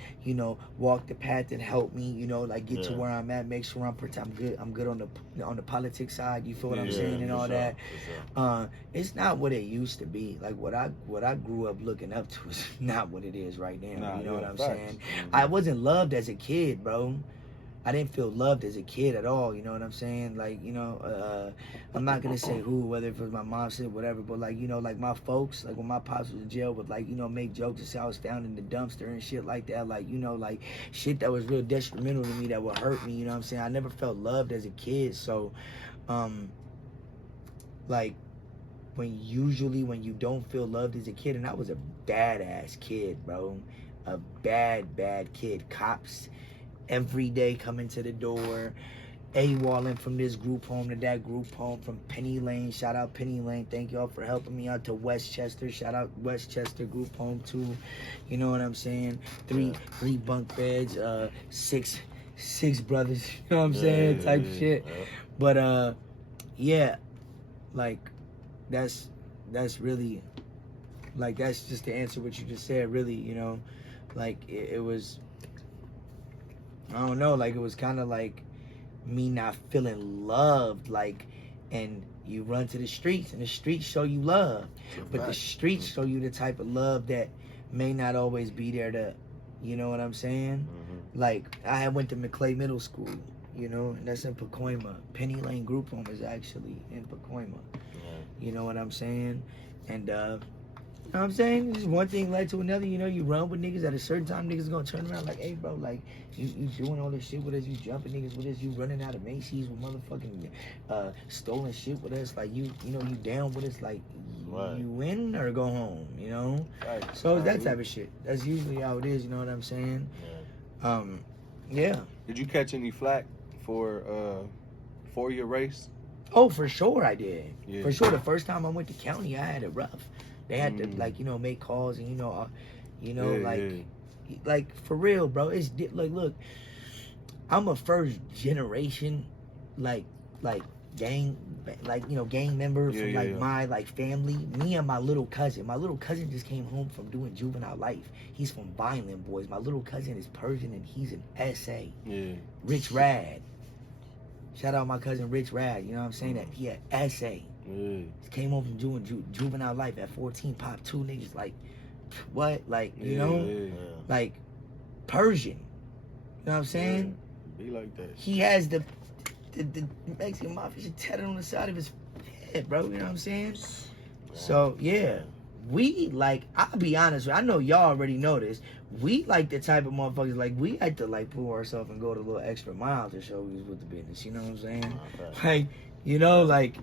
walk the path and help me, like, get to where I'm at, make sure I'm good on the politics side, you feel what I'm saying, and all that. It's not what it used to be. Like, what I grew up looking up to is not what it is right now. You know what I'm saying? I wasn't loved as a kid, bro. I didn't feel loved as a kid at all, you know what I'm saying? Like, I'm not gonna say who, whether it was my mom, said whatever, but like, like my folks, like when my pops was in jail, would like, make jokes and say I was found in the dumpster and shit like that, like, like shit that was real detrimental to me that would hurt me, you know what I'm saying? I never felt loved as a kid, so, like, when you don't feel loved as a kid, and I was a badass kid, bro, a bad kid, cops every day coming to the door, AWOLing from this group home to that group home, from Penny Lane, shout out Penny Lane, thank y'all for helping me out, to Westchester, shout out Westchester group home too, you know what I'm saying, three bunk beds, six brothers, you know what I'm saying, type shit, but like, that's really, like, that's just to answer what you just said, really, like, it was, I don't know, like, it was kind of like me not feeling loved, like, and you run to the streets, and the streets show you love, but the streets show you the type of love that may not always be there to, you know what I'm saying? Like, I had went to McClay Middle School, and that's in Pacoima. Penny Lane Group Home is actually in Pacoima. You know what I'm saying? And, you know what I'm saying? Just one thing led to another, you run with niggas, at a certain time niggas gonna turn around like, hey bro, like, you doing all this shit with us, you jumping niggas with us, you running out of Macy's with motherfucking stolen shit with us, like, you down with us, like, you win or go home, So it's that type of shit. That's usually how it is, you know what I'm saying? Yeah. Did you catch any flack for your race? Oh, for sure I did. Yeah. For sure, the first time I went to county, I had it rough. They had to, like, make calls and, like, for real, bro. It's, like, look, I'm a first generation, like, gang, like, gang member from, my, like, family. Me and my little cousin. My little cousin just came home from doing juvenile life. He's from Violent Boys. My little cousin is Persian, and he's an SA. Yeah. Rich Rad. Shout out my cousin Rich Rad, you know what I'm saying? That he had SA. He came home from doing juvenile life at 14, popped 2 niggas, like, what? Like, like, Persian. You know what I'm saying? Be like that. He has the Mexican mafia tatted on the side of his head, bro, you know what I'm saying? So, yeah. We, like, I'll be honest with you, I know y'all already know this. We, like, the type of motherfuckers, like, we like to, like, pull ourselves and go to a little extra mile to show we was with the business, you know what I'm saying? Like, like,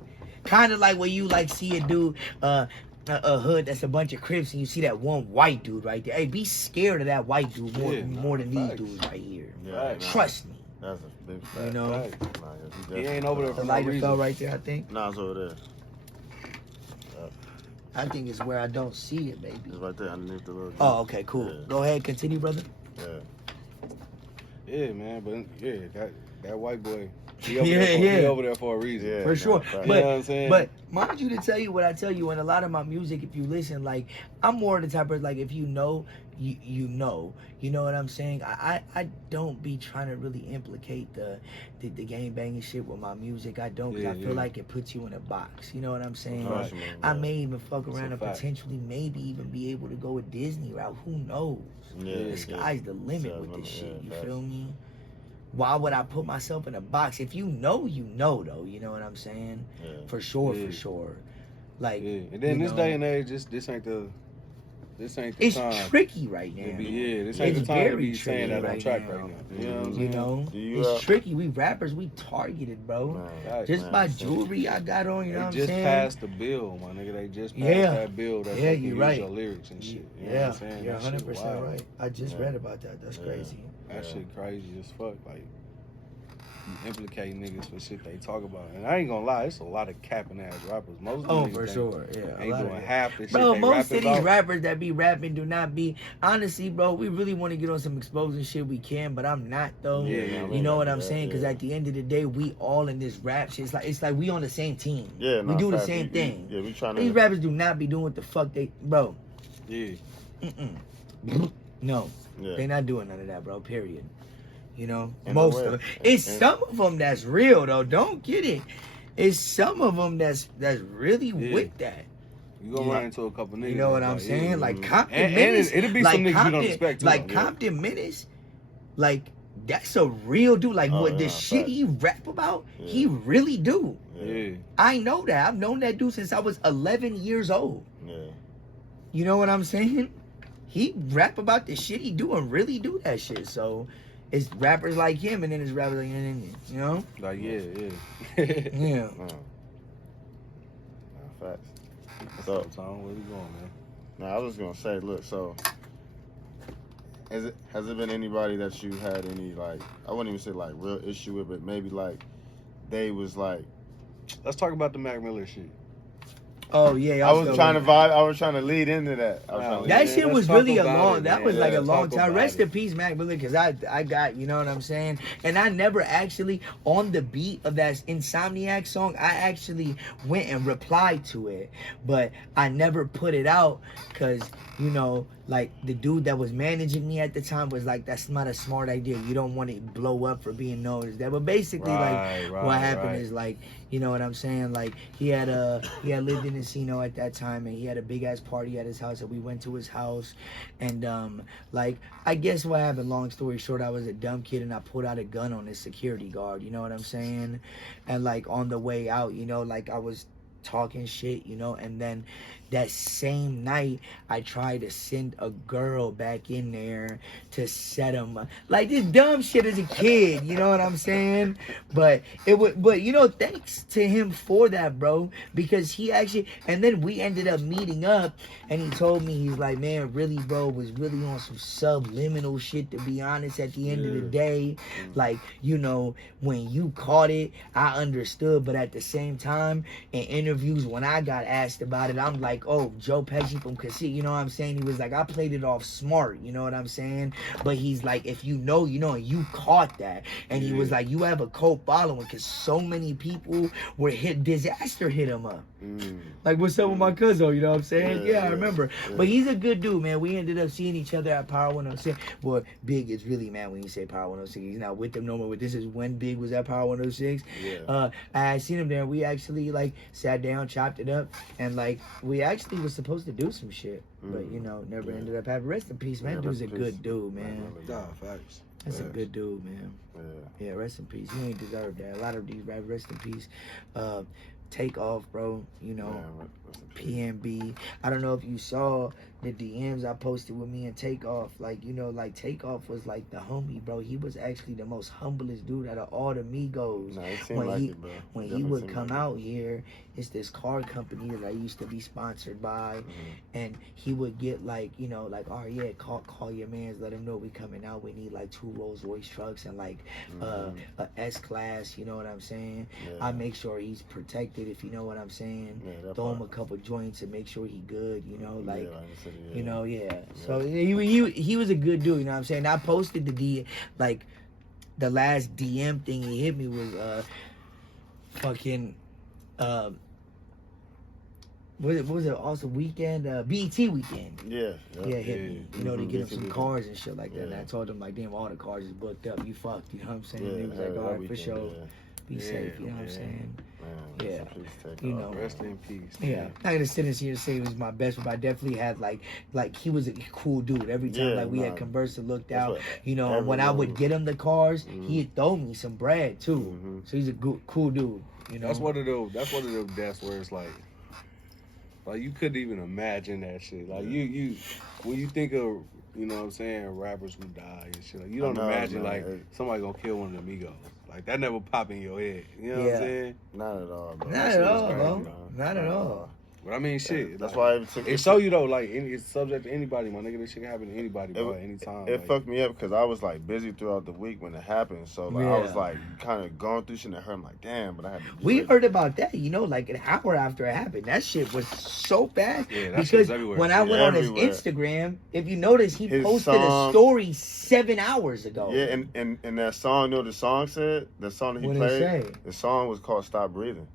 kind of like when you, like, see a dude, a hood that's a bunch of Crips, and you see that one white dude right there. Hey, be scared of that white dude more than these dudes right here. Trust me. That's a big fact. You know? He ain't over there for the no lighter reason. fell right there, I think. No, it's over there. I think it's where I don't see it, baby. It's right there underneath the little... Oh, okay, cool. Yeah. Go ahead, continue, brother. Yeah, man, but that white boy, he over there for a reason. Yeah, for sure. But, you know what I'm saying? But mind you to tell you what I tell you, and a lot of my music, if you listen, like, I'm more the type of, like, if you know, you know. You know what I'm saying? I don't be trying to really implicate the gang banging shit with my music. I don't, because I feel like it puts you in a box. You know what I'm saying? Right. I may even fuck around and potentially maybe even be able to go a Disney route. Who knows? The sky's the limit with this shit. You feel me? Why would I put myself in a box? If you know, though. You know what I'm saying? For sure. Like, and then this day and age, this ain't the This ain't the It's time. tricky right now. This ain't the time to be saying that on right track now. right now. You know what I'm saying? It's tricky. We rappers, we targeted, bro. Just by jewelry I got on, you know what I'm saying? They just passed the bill, my nigga. They just passed that bill that they can use your lyrics and shit. You know what I'm saying? You're 100% right. I just read about that. That's crazy. That shit crazy as fuck. Like, you implicate niggas for shit they talk about. And I ain't gonna lie, it's a lot of capping ass rappers. Most of them for sure. Yeah. ain't doing half the shit bro, they most of these about. rappers that be rapping do not be honestly, bro, we really want to get on some exposing shit we can, but I'm not though. You know what I'm saying? Because at the end of the day, we all in this rap shit. It's like we on the same team. We do the same thing. We trying to. These rappers do not be doing what the fuck they bro. No. They not doing none of that, bro. Period. You know, most of it. It's some of them that's real though. Don't get it. It's some of them that's really with that. You gonna run into a couple niggas. You know what I'm saying? Like Compton Menace. It'll be some niggas you don't expect. Like Compton Menace, like that's a real dude. Like what the shit he rap about, he really do. I know that. I've known that dude since I was 11 years old. You know what I'm saying? He rap about the shit he do and really do that shit. So it's rappers like him and then it's rappers like you know? Like yeah. Facts. So Tom, where we going, man? Now I was gonna say, look, so has it been anybody that you had any like I wouldn't even say like real issue with, but maybe like they was like, let's talk about the Mac Miller shit. Oh yeah, I was trying to vibe. I was trying to lead into that. That shit was really a long. That was like a long time. Rest in peace, Mac Miller, because I got, you know what I'm saying. And I never actually on the beat of that Insomniac song. I actually went and replied to it, but I never put it out because you know, like the dude that was managing me at the time was like, that's not a smart idea. You don't want to blow up for being known as that. But basically, what happened is like, you know what I'm saying? Like he had lived in Encino at that time, and he had a big ass party at his house, and we went to his house, and like I guess what happened. Long story short, I was a dumb kid, and I pulled out a gun on his security guard. You know what I'm saying? And like on the way out, you know, like I was talking shit, you know, and then that same night I tried to send a girl back in there to set him up. Like this dumb shit as a kid, you know what I'm saying? But you know, thanks to him for that, bro, because he actually, and then we ended up meeting up, and he told me, he's like, man, really, bro, was really on some subliminal shit, to be honest. At the end of the day, like, you know, when you caught it, I understood, but at the same time, in interviews, when I got asked about it, I'm like, oh, Joe Peshi from Cassie, you know what I'm saying? He was like, I played it off smart, you know what I'm saying? But he's like, if you know, you know, and you caught that. And he was like, you have a cult following, because so many people were disaster hit him up. Like, what's up with my cousin, you know what I'm saying? I remember. But he's a good dude, man. We ended up seeing each other at Power 106. Well, Big is really mad when you say Power 106. He's not with them no more, but this is when Big was at Power 106. I seen him there. We actually, like, sat down, chopped it up, and, like, we actually was supposed to do some shit, but, you know, never ended up having. Rest in peace, man. Dude's a good dude, man. Facts. That's a good dude, man. Yeah, rest in peace. He ain't deserve that. A lot of these rappers, rest in peace. Take Off, bro, you know, PNB. I don't know if you saw the DMs I posted with me and Take Off. Like, you know, like Take Off was like the homie, bro. He was actually the most humblest dude out of all the Migos. When he would come out here, it's this car company that I used to be sponsored by, and he would get like, you know, like, oh yeah, call your mans, let him know we coming out. We need like 2 Rolls Royce trucks and like a S-Class, you know what I'm saying? I make sure he's protected, if you know what I'm saying. Throw him a couple joints and make sure he good, you know, like, you know, So he was a good dude, you know what I'm saying? I posted the last DM thing he hit me was fucking what was it? Also weekend, BET weekend. Hit me. You know, to get him some cars and shit like that. And I told him like, damn, all the cars is booked up. You fucked. You know what I'm saying? And he was like, all right, for sure. Be safe. You know what I'm saying? You know, rest in peace. I'm not gonna sit here and say he was my best, but I definitely had like he was a cool dude. Every time like we had conversed and looked out, you know, when I would get him the cars, he'd throw me some bread too. So he's a cool dude. You know, that's one of those deaths where it's like, Like you couldn't even imagine that shit. Like you when you think of, you know what I'm saying, rappers who die and shit, like you don't imagine like somebody gonna kill one of them egos. Like that never pop in your head. You know what I'm saying? Not at all, bro. Not at all, bro. Not at all. But I mean, shit. That's like, why I even took it show you though, like it's subject to anybody, my nigga. This shit can happen to anybody, bro, at any time. It like, fucked me up because I was like busy throughout the week when it happened. So like I was like kind of going through shit and it hurt. I'm like, damn, but I had to. We heard about that, you know, like an hour after it happened. That shit was so fast. Yeah, that because shit was everywhere. when I went on his Instagram, if you notice, he posted a story 7 hours ago. Yeah, and that song, you know what the song said? The song that he played? The song was called Stop Breathing.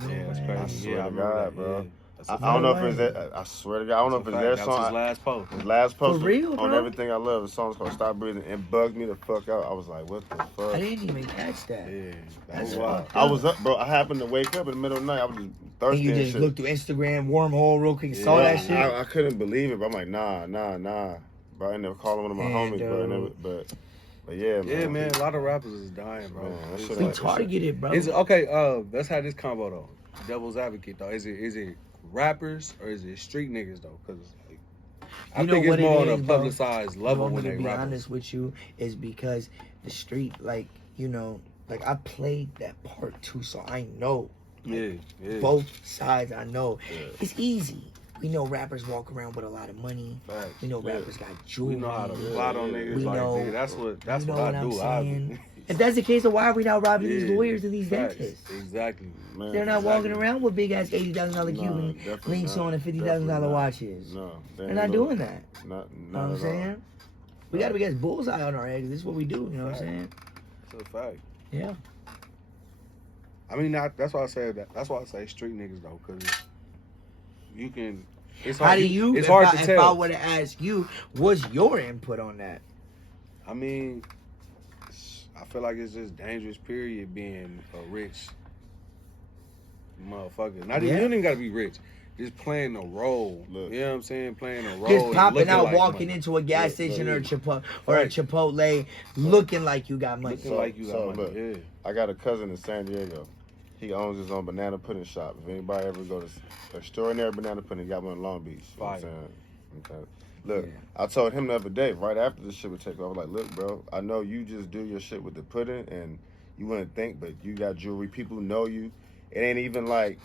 Yeah, that's crazy. I swear to God, bro. Yeah. I don't know if it's that. I swear to God, I don't know if it's their song. That was his last post. His last post For real, on bro? Everything I Love. The song's called Stop Breathing. It bugged me the fuck out. I was like, what the fuck? I didn't even catch that. Yeah, That's wild. I was up, bro. I happened to wake up in the middle of the night. I was just thirsty. And you just shit. looked through Instagram, wormhole, real quick, and saw that shit. I couldn't believe it, but I'm like, nah. Bro, I ended up calling one of my homies, bro. But yeah, man. Yeah, man. A lot of rappers is dying, bro. Man, We targeted, bro. Is it, okay, let's have this combo though. Devil's advocate though. Is it rappers or is it street niggas though? Because like, I think it's more on a publicized level when they to be rappers. honest with you, is because the street, like, you know, like I played that part too, so I know. Like, both sides, I know. It's easy. We know rappers walk around with a lot of money. Facts. We know rappers got jewelry. We know how to plot on niggas. We like, know. Nigga, that's what I do. If that's the case, then why are we not robbing these lawyers and these dentists? Exactly. Man, They're not walking around with big ass $80,000 Cuban links on and $50,000 watches. No, they're not doing that. Not You know what I'm saying? We got to be bullseye on our heads. This is what we do. You know what I'm saying? It's a fact. Yeah. I mean, that's why I say that. That's why I say street niggas though, because you can. It's hard, How do you? It's hard to tell. If I were to ask you, what's your input on that? I mean, I feel like it's just dangerous. Period. Being a rich motherfucker. Not even, you don't even gotta be rich. Just playing a role. Look. You know what I'm saying? Playing a role. Just popping out, like walking money. into a gas station or a Chipotle, looking like you got money. Looking like you got money. Look, yeah. I got a cousin in San Diego. He owns his own banana pudding shop. If anybody ever go to Extraordinary Banana Pudding, he got one in Long Beach. You know what I'm saying? Okay. Look, I told him the other day, right after this shit would take off, I was like, look, bro, I know you just do your shit with the pudding and you wouldn't think, but you got jewelry. People know you. It ain't even like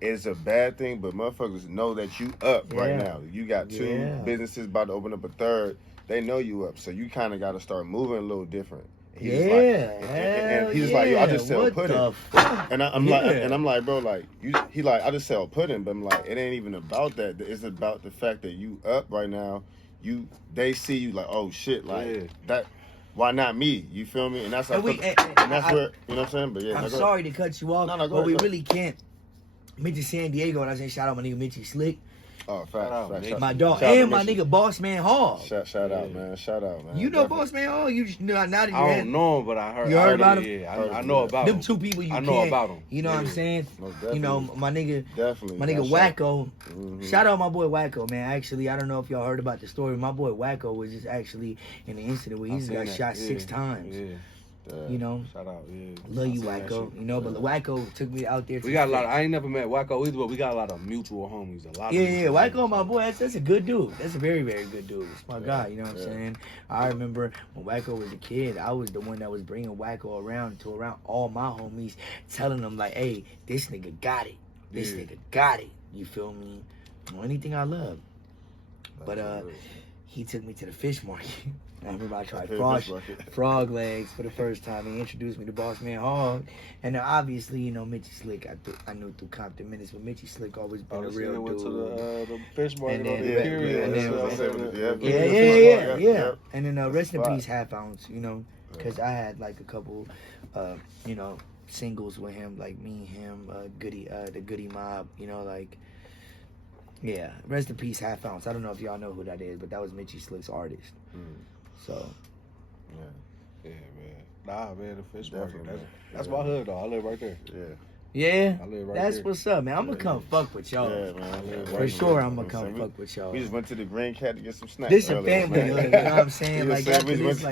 it's a bad thing, but motherfuckers know that you up right now. You got two businesses about to open up a third. They know you up. So you kind of got to start moving a little different. He was like, yo, I just sell pudding. And I'm like, bro, like he like, I just sell pudding, but I'm like, it ain't even about that. It's about the fact that you up right now. They see you like, oh shit, like that. Why not me? You feel me? And that's like, and that's where, you know what I'm saying? But yeah, I'm sorry to cut you off, but we really can't. Mitchie San Diego, and I say shout out my nigga Mitchie Slick. Oh, facts. My dog. And my nigga Boss Man Hall. Shout out, man. Shout out, man. You know Boss Man Hall? You just now that you I don't know him, but I heard. You heard about him? Yeah, I know about them him. Two people I know about him. You know what I'm saying? You know, my nigga definitely. Wacko. Shout out my boy Wacko, man. Actually, I don't know if y'all heard about the story. My boy Wacko was just actually in an incident where he just got shot 6 times. Yeah. You know, shout out, love you, Wacko. You know, but Wacko took me out there. We got a lot. I ain't never met Wacko either, but we got a lot of mutual homies. Wacko, my boy. That's a good dude. That's a very, very good dude. It's my guy. You know what I'm saying? I remember when Wacko was a kid, I was the one that was bringing Wacko around all my homies, telling them like, "Hey, this nigga got it. This nigga got it." You feel me? Anything I love. But he took me to the fish market. I remember I tried frog legs for the first time. He introduced me to Boss Man Hog. And then obviously, you know, Mitchie Slick, I knew through Compton Minutes, but Mitchie Slick always been a real dude. Went to the fish market on the period. Yeah. And then rest in peace, Half Ounce, you know, because I had like a couple, you know, singles with him, like me, him, the Goody Mob, you know, like, yeah. Rest in peace, Half Ounce. I don't know if y'all know who that is, but that was Mitchie Slick's artist. So, man. Nah, man, the fish market. That's my hood, though. I live right there. Yeah, I live right that's there. what's up, man. I'm gonna come fuck with y'all. Yeah, man. For sure, I'm gonna come fuck with y'all. We just went to the Green Cat to get some snacks. This a family hood, you know what I'm saying? Like that. We just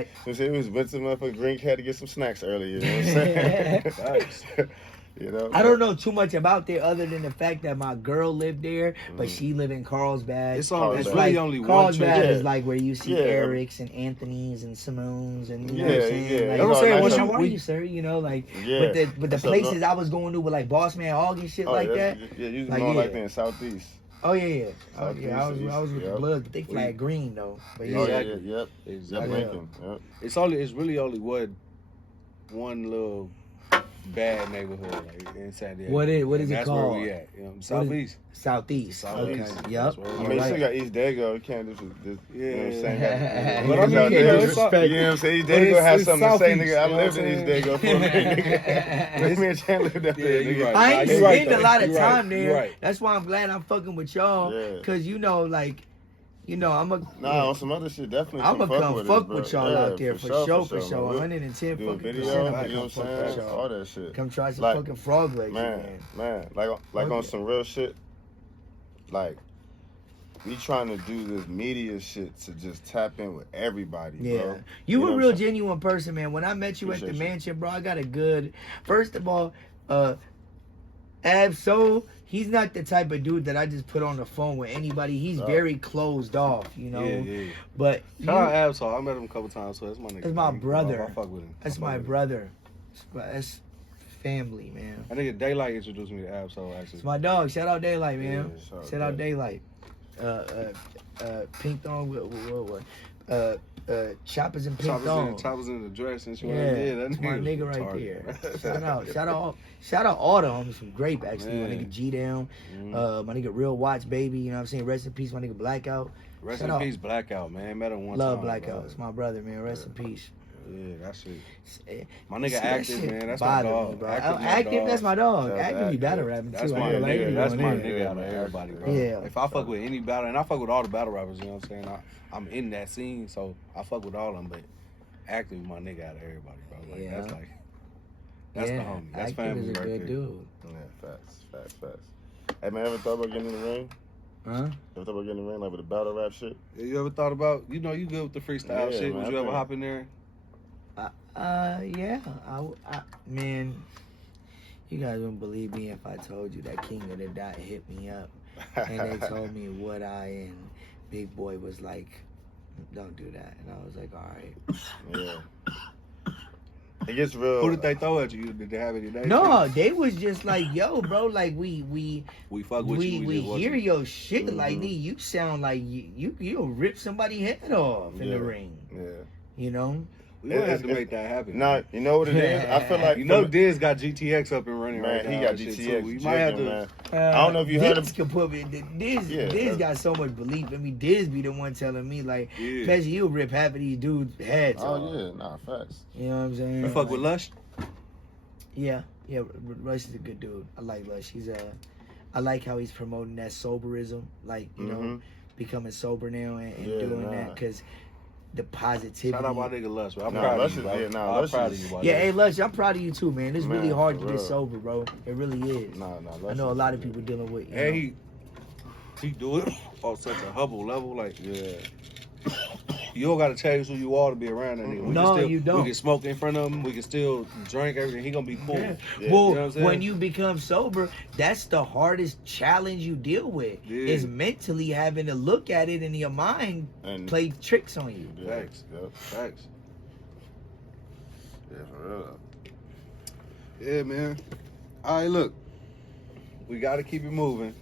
went to the motherfucking Green Cat to get some snacks earlier. You know what I'm saying? You know, I don't know too much about there other than the fact that my girl lived there, but she live in Carlsbad. It's Carlsbad. really only one Carlsbad church. is like where you see Eric's and Anthony's and Simone's and you know what I'm saying. Yeah. Like, That's what I'm saying. how are you, sir? You know, like, but the places I was going to with like Boss Man Hog and shit like that. Yeah, you like, more like that in Southeast. Oh yeah. I was with the Bloods, but they flag green though. But Yep. Exactly. Yep. It's really only one little bad neighborhood like in San Diego. What is it that's called? Where we at? You know, Southeast. Southeast. Okay. Yep. I mean, you still got East Dago. You can't just you know what I'm saying? But I mean, you know what I'm saying? East Dago has something to say, nigga. I you know lived what in I'm East Dago for a minute, nigga. Me and Chan lived up there, nigga. right. I ain't You're spend right, a lot of though. time You're there. right. That's why I'm glad I'm fucking with y'all. Yeah. Cause you know, like, you know, I'm a on some other shit, definitely. I'm gonna come fuck with y'all out there for sure. Man. 110 Do a fucking video, percent. you know what I'm saying? All that shit. Come try some Like, fucking frog legs, man. Like on some real shit. Like, we trying to do this media shit to just tap in with everybody, bro. You know a what real I'm saying? genuine person, man. When I met you at the Appreciate you. mansion, bro, I got a good. First of all, Ab-Soul, he's not the type of dude that I just put on the phone with anybody. He's very closed off, you know. Yeah. But Shout out Ab-Soul. I met him a couple times, so that's my nigga. That's my brother. I fuck with him. That's my brother. That's family, man. I think Daylight introduced me to Ab-Soul, actually. It's my dog. Shout out Daylight, man. Yeah, Shout out Daylight. Pink thong. Choppers and pink thong. Choppers in the dress and shit. Yeah, That that's my nigga right there. Shout out all the homies from Grape, actually. Man. My nigga G Down, my nigga Real Watch Baby, you know what I'm saying? Rest in peace, my nigga Blackout. Rest in peace, Blackout, man. Met him one Love time. Blackout. It's my brother, man. Rest in peace. Yeah, that shit. My See, nigga that Active, shit man. That's my bothered dog. me, bro. Active, my That's dog. my dog. Shout out Active be to battle Active. rapping That's too. my I ain't gonna lie to nigga. you That's on my there. nigga out of everybody, bro. Yeah. If I fuck with any battle, and I fuck with all the battle rappers, you know what I'm saying? I'm in that scene, so I fuck with all of them, but Active is my nigga out of everybody, bro. Like, that's the homie. That's Active family is a right good there. dude. Yeah, facts. Hey, man, ever thought about getting in the ring? Huh? Ever thought about getting in the ring, like with the battle rap shit? You ever thought about, you know, you good with the freestyle shit? Man, Would you ever hop in there? Yeah. Man, you guys wouldn't believe me if I told you that King of the Dot hit me up and they told me what I and Big Boy was like, don't do that. And I was like, all right. Yeah. It gets real. Who did they throw at you? Did they have any names? No, they was just like, yo, bro, like we fuck with you. we just hear wasn't. your shit. Like, you sound like you'll rip somebody's head off in the ring. Yeah. You know? We gonna have to make that happen. No, you know what it is? I feel like you know Diz got GTX up and running right man, now. he got and shit, GTX. too. We might have to. Man. I don't know if you heard him. Diz can put me. Diz got so much belief in me. Diz be the one telling me like, Peshi, he'll rip half of these dudes' heads off. Oh yeah, nah, facts. You know what I'm saying? You fuck with Lush? Yeah. Lush is a good dude. I like Lush. I like how he's promoting that soberism, like you know, becoming sober now and doing that because the positivity. Shout out my nigga Lush, bro. I'm Nah, proud Lush of you, is- bro. yeah, nah, I'm Lush proud is- of you, bro. Yeah, hey Lush, I'm proud of you too, man. It's really Man, hard for to get real. sober, bro. It really is. Nah, I know a lot of people dealing with. And he do it on such a humble level, like you don't gotta change who you are to be around that nigga. No, you don't. We can smoke in front of him. We can still drink everything. He gonna be cool. Yeah. Yeah. Well, You know what I'm saying? when you become sober, that's the hardest challenge you deal with. Yeah. Is mentally having to look at it in your mind And play tricks on you. Thanks. Yep. Thanks. Yeah, for real. Yeah, man. All right, look. We gotta keep it moving,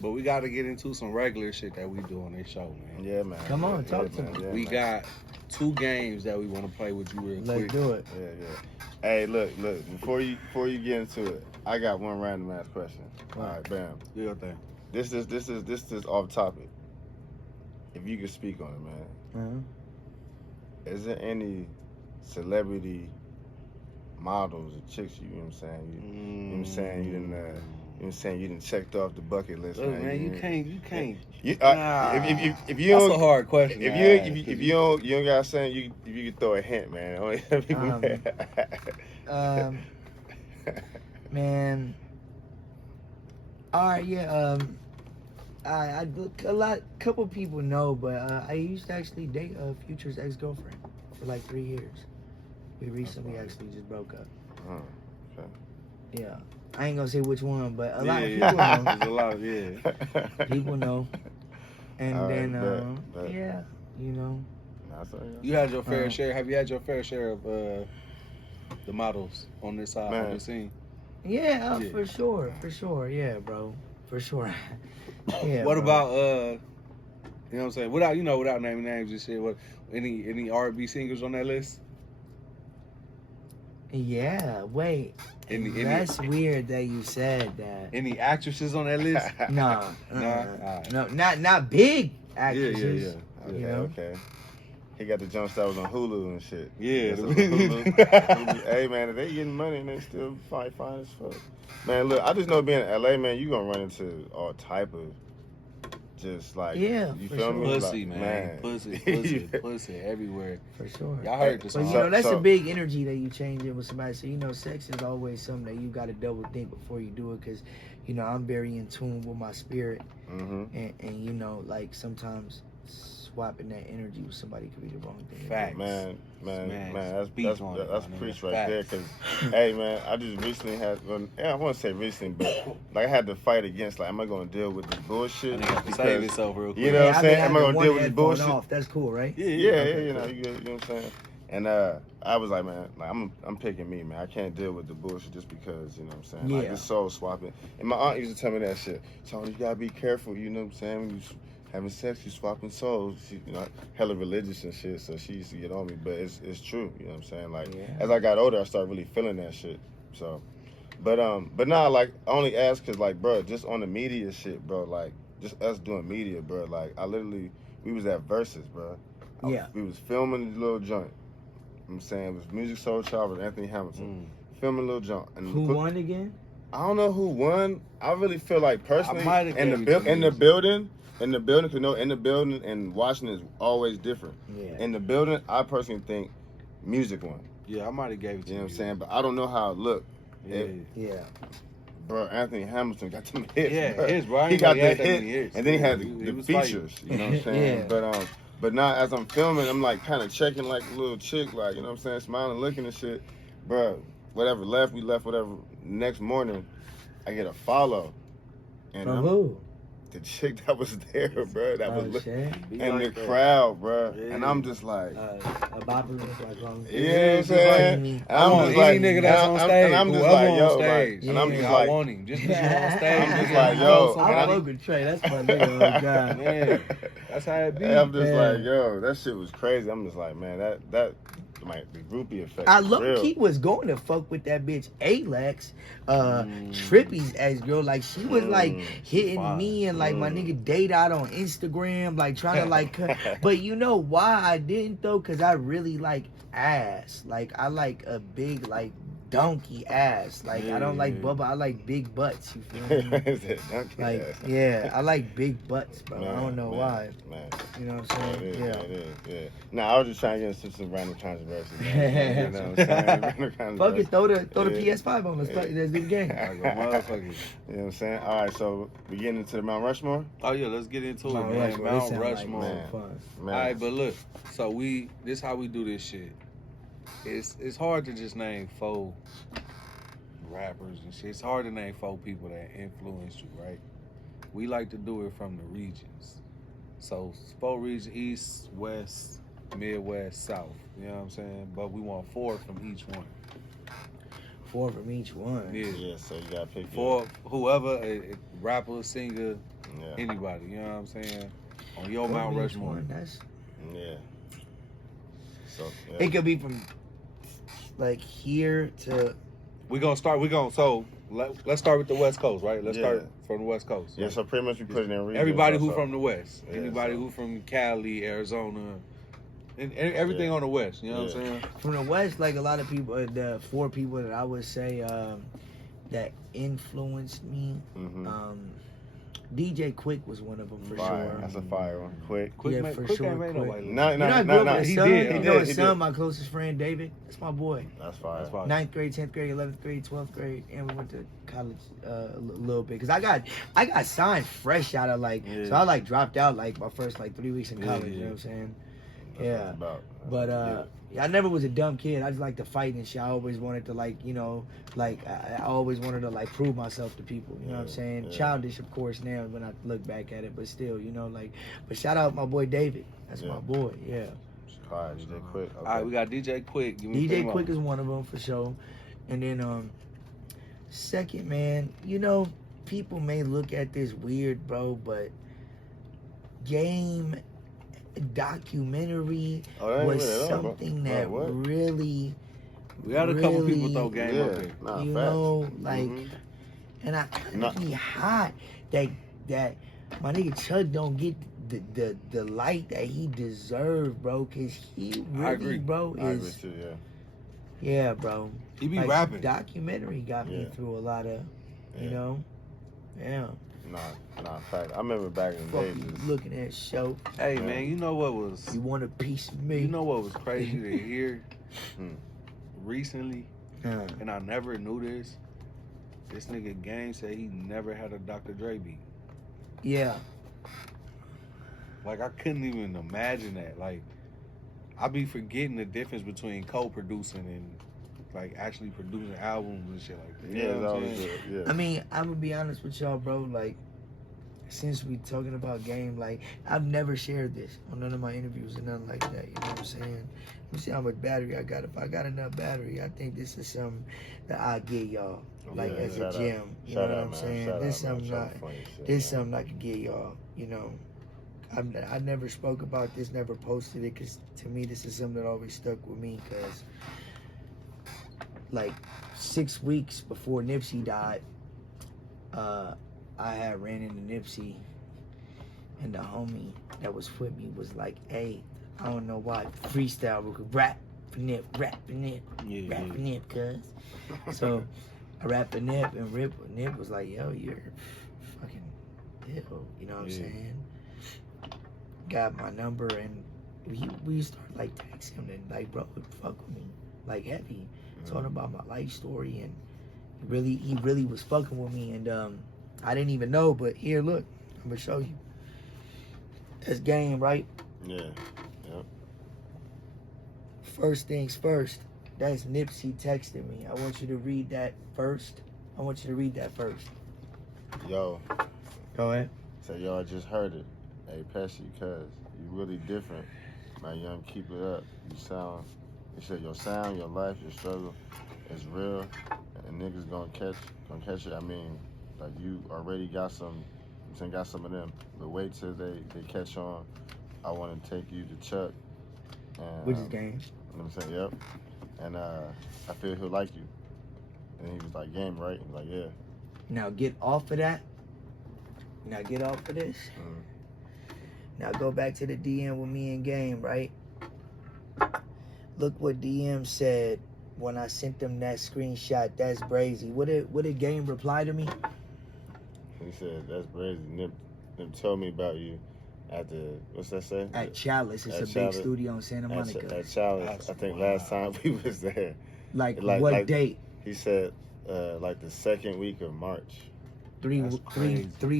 but we gotta get into some regular shit that we do on this show, man. Yeah, man. Come on, Yeah, talk to man. me. Yeah, We man. got 2 games that we want to play with you real Let's quick. do it. Yeah. Hey, look. Before you get into it, I got one random ass question. All right, bam. Do your thing. This is off topic. If you could speak on it, man. Is there any celebrity models or chicks you know what I'm saying? You know what I'm saying? You didn't. You know what I'm saying? You didn't checked off the bucket list, Look, man. man, you can't. You, Nah. if you That's don't, a hard question. if you don't got something, if you could throw a hint, man. Only people. Man. All right, yeah. I couple people know, but I used to actually date Future's ex-girlfriend for like 3 years. We recently actually just broke up. Okay. Yeah. I ain't gonna say which one, but a lot of Yeah, people know. there's a lot of, yeah. People know. And All right, then, bet. yeah, you know. You had your fair share. Have you had your fair share of the models on this side of the scene? Yeah, for sure. Yeah, bro. For sure. Yeah. What bro. about you know what I'm saying? Without naming names and shit, what any R&B singers on that list? Yeah, wait. That's weird that you said that. Any actresses on that list? Nah. Right. No, not big actresses. Yeah. Okay, You know? okay. He got the jumps that was on Hulu and shit. Yeah. That's on Hulu. Hey, man, if they getting money and they still fine as fuck. Man, look, I just know being in LA, man, you gonna run into all type of just like, yeah, you for feel sure. me? Pussy, like, man. Pussy everywhere. For sure. Y'all heard the But song. you know, that's So- a big energy that you change in with somebody. So, you know, sex is always something that you got to double think before you do it. Because, you know, I'm very in tune with my spirit. Mm-hmm. And you know, like sometimes swapping that energy with somebody could be the wrong thing. Facts. Man, that's Speak on it, that's my nigga. preach right Facts. there. Cause, hey, man, I just recently had, I want to say recently, but like I had to fight against, like, am I going to deal with this bullshit? I have to save yourself real quick. You know what I'm I've saying? been Am I having going to one deal with this headphone bullshit? off. That's cool, right? Yeah, Okay, you know what I'm saying? And I was like, man, like I'm picking me, man. I can't deal with the bullshit just because, you know what I'm saying? Like, Yeah. it's soul swapping. And my aunt used to tell me that shit. Tony, you gotta be careful, you know what I'm saying? When you having sex, you swapping souls. She, you know, hella religious and shit, so she used to get on me. But it's true, you know what I'm saying? Like, as I got older, I started really feeling that shit. So, but nah, like, I only ask because, like, bro, just on the media shit, bro, like, just us doing media, bro, like, we was at Versus, bro. We was filming the little joint. You know what I'm saying? It was Music Soul Child with Anthony Hamilton. Filming a little joint. And Who won again? I don't know who won. I really feel like personally in the building, cause you know, in the building and watching is always different. Yeah. In the building, I personally think music won. Yeah, I might have gave it to you. You know what I'm saying? But I don't know how it looked. Yeah. Bro, Anthony Hamilton got them hits. Yeah, bro. his, bro. He got the hits, and then he had the was features. fighting. You know what I'm saying? Yeah. But now as I'm filming, I'm like kind of checking like a little chick, like, you know what I'm saying, smiling, looking and shit. Bro, whatever left, we left. Whatever. Next morning, I get a follow, and From who? the chick that was there, bro. That was shit. and the crowd, bro. And I'm just like, A bopper, like, you know what I'm saying? And I'm just like, nigga that's on stage. and I'm just whoever like, on yo, stage. like, and I'm just I like, want him. Just because you're on stage. I'm just nigga, like, you yo, know and somebody. I fuck with Trey. That's my nigga. Oh, God. Man, that's how it be. And I'm just Yeah. like, yo, that shit was crazy. I'm just like, man, that like the groupie effect. I is low real. key was going to fuck with that bitch Alex, Trippy's ex girl. Like she was like hitting fine. me and like my nigga date out on Instagram, like trying to like. But you know why I didn't though? Cause I really like ass. Like I like a big like donkey ass. Like I don't like bubba. I like big butts. You feel me? Like yeah, I like big butts, bro. I don't know why. Man. You know what I'm saying? It is. Nah, I was just trying to get into some random controversy. Man. You know what I'm saying? Random Fuck controversy. it, throw the PS5 on. Let's play. Let's do the game. I go, motherfucker. You know what I'm saying? All right, so we getting into the Mount Rushmore? Oh yeah, let's get into it, Mount man. Rushmore, it Mount sound like Rushmore. Man. fun. Man. All right, but look, so this how we do this shit. It's hard to just name 4 rappers and shit. It's hard to name 4 people that influenced you, right? We like to do it from the regions. So 4 regions: East, West, Midwest, South. You know what I'm saying? But we want 4 from each one. 4 from each one. Yeah, so you gotta pick 4, whoever, a rapper, singer, Yeah. anybody. You know what I'm saying? On your 4 Mount from each Rushmore. one, that's Yeah. So yeah. it could be from like here to Let's start with the West Coast, right? Let's Yeah. start from the West Coast. Yeah, so pretty much we put it in regions. Everybody who so- from the West. Yeah, Anybody so- who from Cali, Arizona, and everything on the West. You know what I'm saying? from the West. Like a lot of people, the 4 people that I would say that influenced me. Mhm. DJ Quick was one of them for Fire. sure. That's a fire one. Quick. Yeah, for sure, ain't Quick. nobody No, You know, I grew up with he his son. did. You He know did, his he son, did. my closest friend, David. That's my boy. That's fire. That's fire. 9th grade, 10th grade, 11th grade, 12th grade, and we went to college a little bit. Cause I got signed fresh out of like, so I like dropped out like my first like 3 weeks in college. You know what I'm saying? That's what it's about. But I never was a dumb kid. I just like to fight and shit. I always wanted to like, you know, like I always wanted to like prove myself to people. You know what I'm saying? Yeah. Childish, of course, now when I look back at it, but still, you know, like. But shout out my boy David. That's my boy. Yeah. All right, DJ Quick. Okay. All right, we got DJ Quick. Give me DJ Quick is one of them for sure. And then second, man, you know, people may look at this weird, bro, but Game documentary was something that really. We had a couple people throw Game up there. Nah, you know, like, and I kind of be hot that my nigga Chuck don't get the light that he deserved, bro, cause he really, bro, is. I agree too, yeah, bro. He be like, rapping. Documentary got me through a lot of, you know, Nah, fact. I remember back in the days. Looking at show. Hey, man, you know what was... You want a piece of me? You know what was crazy to hear recently? And I never knew this. This nigga Game said he never had a Dr. Dre beat. Yeah. Like, I couldn't even imagine that. Like, I be forgetting the difference between co-producing and, like, actually producing albums and shit like that. You know what I'm saying? I mean, I'm gonna be honest with y'all, bro. Like, since we talking about Game, like, I've never shared this on none of my interviews or nothing like that. You know what I'm saying? Let me see how much battery I got. If I got enough battery, I think this is something that I get y'all, like, as a gem. You know what I'm saying? This something something I can get y'all. You know, I never spoke about this, never posted it, because to me this is something that always stuck with me. Because like 6 weeks before Nipsey died, I had ran into Nipsey, and the homie that was with me was like, "Hey, I don't know why, freestyle, we could rap for Nip, rap for Nip, rap for Nip, cuz." So I rapped for Nip, and Nip was like, "Yo, you're fucking ill," you know what I'm saying? Got my number, and we started like texting him, and like, bro, fuck with me, like heavy, talking about my life story, and he really was fucking with me, and I didn't even know, but here, look, I'm gonna show you. That's Game, right? Yeah. Yep. First things first. That's Nipsey texting me. I want you to read that first. Yo. Go ahead. So y'all just heard it. Hey, Peshi, cuz you really different. My young, keep it up. You said your sound, your life, your struggle is real, and niggas gonna catch it. I mean, like, you already got some of them, but wait till they catch on. I want to take you to Chuck. And, which is Game. You know what I'm saying? Yep. And I feel he'll like you. And he was like, Game, right? He was like, yeah. Now get off of that. Now get off of this. Now go back to the DM with me and Game, right? Look what DM said when I sent them that screenshot. That's brazy. What did Game reply to me? He said, that's brazy. Nip told me about you at the, what's that say? At Chalice. It's a big studio in Santa Monica. At Chalice. I think last time we was there. Like what date? He said like the second week of March. Three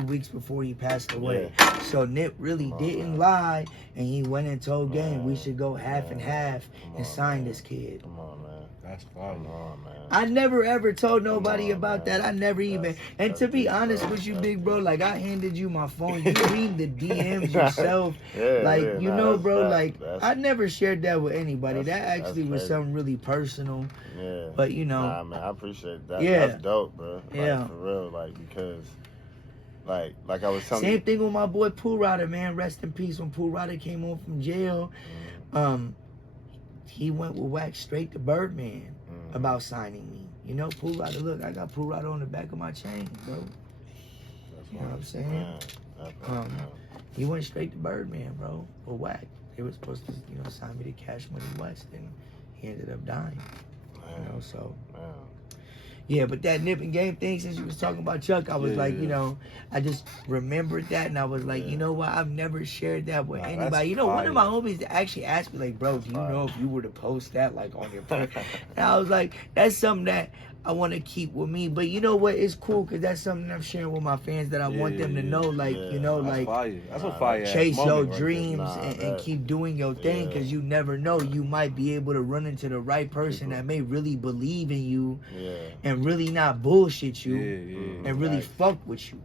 weeks before he passed away. Yeah. So Nip really didn't lie, and he went and told Game we should go half and half and sign this kid. Come on, man. That's fine. Come on, man. I never ever told nobody about that. I never even. And to be honest with you, big bro, like, I handed you my phone. You read the DMs yourself. You know, bro, like, I never shared that with anybody. That actually was something really personal. Yeah. But, you know. Nah, man, I appreciate that. Yeah. That's dope, bro. Like, for real, like, because, like I was telling you. Same thing with my boy Pooh Rider, man. Rest in peace. When Pooh Rider came home from jail, he went with Wax straight to Birdman about signing me. You know, Pooh Rider, look, I got Pooh Rider on the back of my chain, bro. You know what I'm saying? He went straight to Birdman, bro, for Wax. They were supposed to, you know, sign me to Cash Money West, and he ended up dying. You know, so. Yeah, but that Nip and Game thing, since you was talking about Chuck, I was like, you know, I just remembered that, and I was like, you know what, I've never shared that with anybody. You know, one of my homies actually asked me, like, bro, do you know if you were to post that, like, on your page? And I was like, that's something that I want to keep with me. But you know what? It's cool because that's something I'm sharing with my fans that I want them to know. Like, you know, that's like, fire. That's a fire chase your right dreams and keep doing your thing because you never know. You might be able to run into the right person that may really believe in you and really not bullshit you and really fuck with you.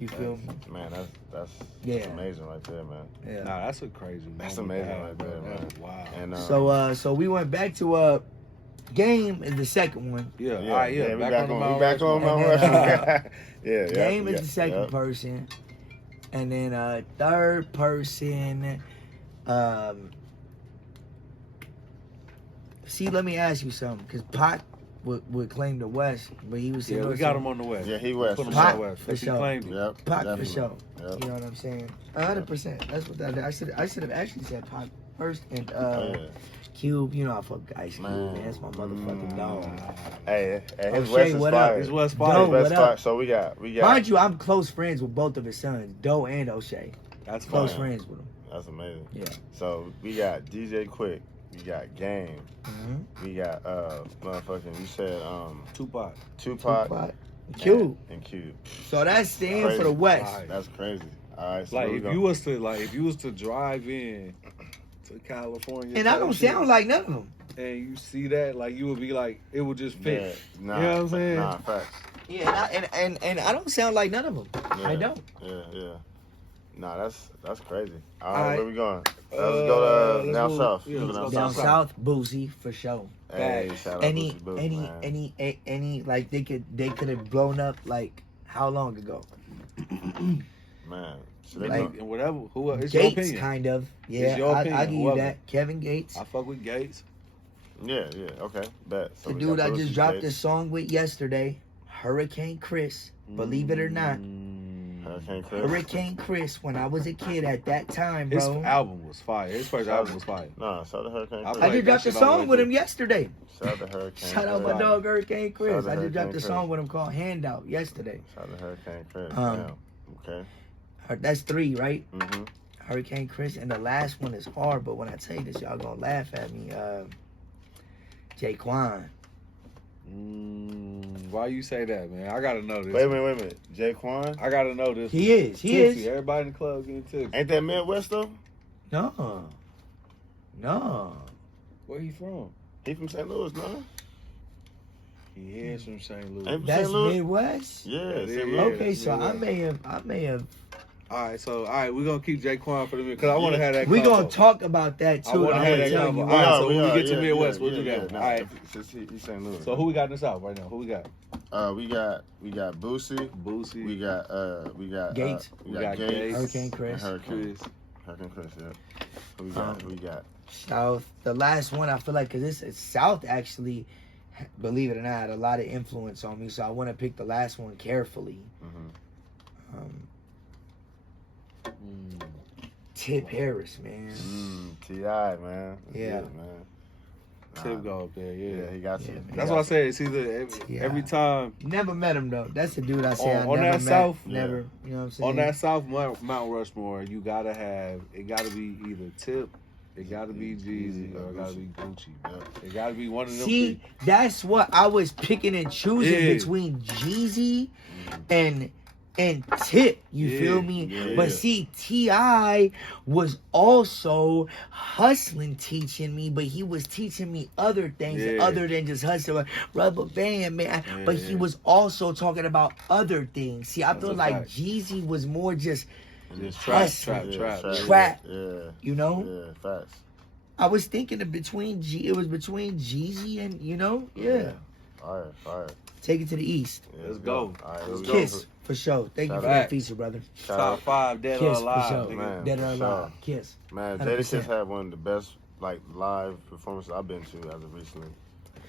You feel me? Man, that's amazing right there, man. Yeah. Nah, that's a crazy. That's amazing right there, man. Wow. And so we went back to Game is the second one. Yeah. All right. Yeah. We back on Mount Rushmore. Game is the second person, and then third person. See, let me ask you something, because Pac would claim the West, but he was we got him on the West. Yeah, he West. Put him Pac on the West. for He sure. claimed it. Yep, Pac definitely. for sure. Yep. You know what I'm saying? 100%. That's what that. I should have actually said Pac first, and Cube. You know I fuck Ice Cube, man. That's my motherfucking dog. Hey, his O'Shea, West is what fire. up? His West Doe, fire. what up? So we got. Mind you, I'm close friends with both of his sons, Doe and O'Shea. That's Close fire. friends with them. That's amazing. Yeah. So we got DJ Quick. We got Game. Mm-hmm. We got motherfucking. You said Tupac. Cube. and Cube. So that's staying Crazy. for the West. Right. That's crazy. All right. So Like we if go. you was to drive in to California, And I don't sound like none of them. and you see that, like you would be like, it would just fit. Yeah, nah, You know what I'm saying? Nah, facts. Yeah, and I don't sound like none of them. Yeah. I don't. Yeah. Nah, that's crazy. All All right, right. where we going? Let's go to let's down move- south. yeah, let's go Down South. south, Boosie for sure. Hey, shout out Any Boosie Boosie, man. any like they could have blown up like how long ago? Man, so they Like, go- And whatever, who it's your Gates opinion. kind of. Yeah, It's your I opinion, give you whoever. that. Kevin Gates. I fuck with Gates. yeah, okay, bet. So The we dude got I just Boosie, dropped Gates, a song with yesterday, Hurricane Chris. Believe it or not, Hurricane Chris. Hurricane Chris. When I was a kid at that time, His bro. album was fire. His first album was fire. Nah, shout out to Hurricane I Chris. I like just that dropped a shit all the song way with him through. yesterday. Shout out to Hurricane Shout out Chris. my dog Hurricane Chris. Shout out to I just dropped a Hurricane song Chris. with him called Handout yesterday. Shout out to Hurricane Chris. Um, Damn. Okay. That's 3, right? Mm-hmm. Hurricane Chris, and the last one is hard. But when I tell you this, y'all gonna laugh at me. Jaquan. Why you say that, man? I gotta know this. Wait a minute. Jaquan? I gotta know this. He is. He tipsy. is. Everybody in the club getting tipsy. Ain't that Midwest though? No. Where he from? He from St. Louis, no? He is from St. Louis. Ain't from That's St. Louis? Midwest. Yeah, That St. is. Louis. Okay, so I Midwest. may have. All right, we're gonna keep Jaquan for the minute because I want to have that. We combo. gonna talk about that I too. want to I'm have gonna that tell combo. you All why. right, so when we get to Midwest, we'll do that. Nah, All right. Since he's St. Louis. So who we got in the South right now? Who we got? We got Boosie. Boosie. We got Gates. We got Gates. Hurricane Chris. And Hurricane Chris. Yeah. Who we got? South. The last one I feel like because it's South actually, believe it or not, had a lot of influence on me. So I want to pick the last one carefully. Tip Harris, man. T.I., man. That's Yeah. it, man. Tip go up there. Yeah. He got Yeah, you. man. That's why I say it's either every time Never met him though. That's the dude I say I On never that met. South? Never. You know what I'm saying? on that South Mount Rushmore, you gotta have it. Gotta be either Tip, it gotta be Jeezy, or it gotta be Gucci. It gotta be one of them. See, that's what I was picking and choosing Yeah. between Jeezy and Tip. You Yeah, feel me? yeah. But see, T.I. was also hustling, teaching me, but he was teaching me other things Yeah. other than just hustling. Rubber band, man. But he was also talking about other things. See, I That's feel a like fact. Jeezy was more just, Just hustling. trap. Yeah. you know. Yeah, facts. I was thinking of it was between Jeezy and, you know, yeah. Fire. Take it to the east. Yeah, Let's go. All right, let's go. Kiss, for sure. Thank you Shout for out. that feature, brother. Shout Top out. 5 dead Kiss, or for alive. sure. Nigga. Man. Dead or for alive. sure. Kiss. Man, 100%. Jadakiss had one of the best like live performances I've been to as of recently.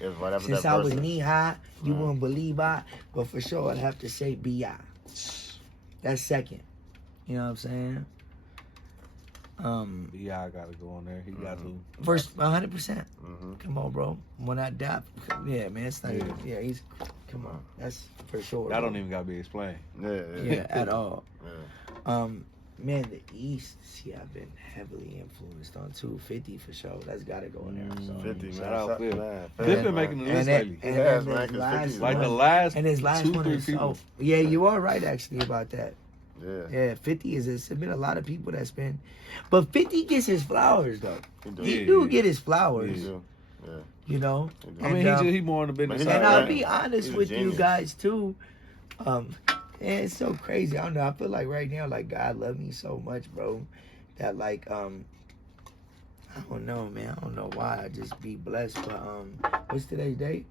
It was right after Since that I was verse. knee high, you Man. wouldn't believe I, but for sure I'd have to say B.I. That's second. You know what I'm saying? Yeah, I gotta go on there. He got to. First, 100%. Mm-hmm. Come on, bro. When I die, yeah, man, it's not Yeah. even, yeah, he's, come on. That's for sure. That bro. don't even gotta be explained. Yeah. Yeah, at all. Yeah. Man, the East, see, I've been heavily influenced on 250 for sure. That's gotta go in there. So. 50, man. Shout out, Phil. Man. Phil been making the list lately. And Yes, then man, this 'cause last 50's Like one, the last and his last 2, one 3 is people. so. Yeah, you are right actually about that. Yeah. Yeah, 50 is. It's been a lot of people that's been, but 50 gets his flowers though. He Yeah, do yeah. get his flowers. Yeah. You know. I mean, he more on the business But side. And Yeah, I'll right. be honest He's a with you genius. guys too. And it's so crazy. I don't know. I feel like right now, like God love me so much, bro, that like I don't know, man. I don't know why. I just be blessed. But what's today's date?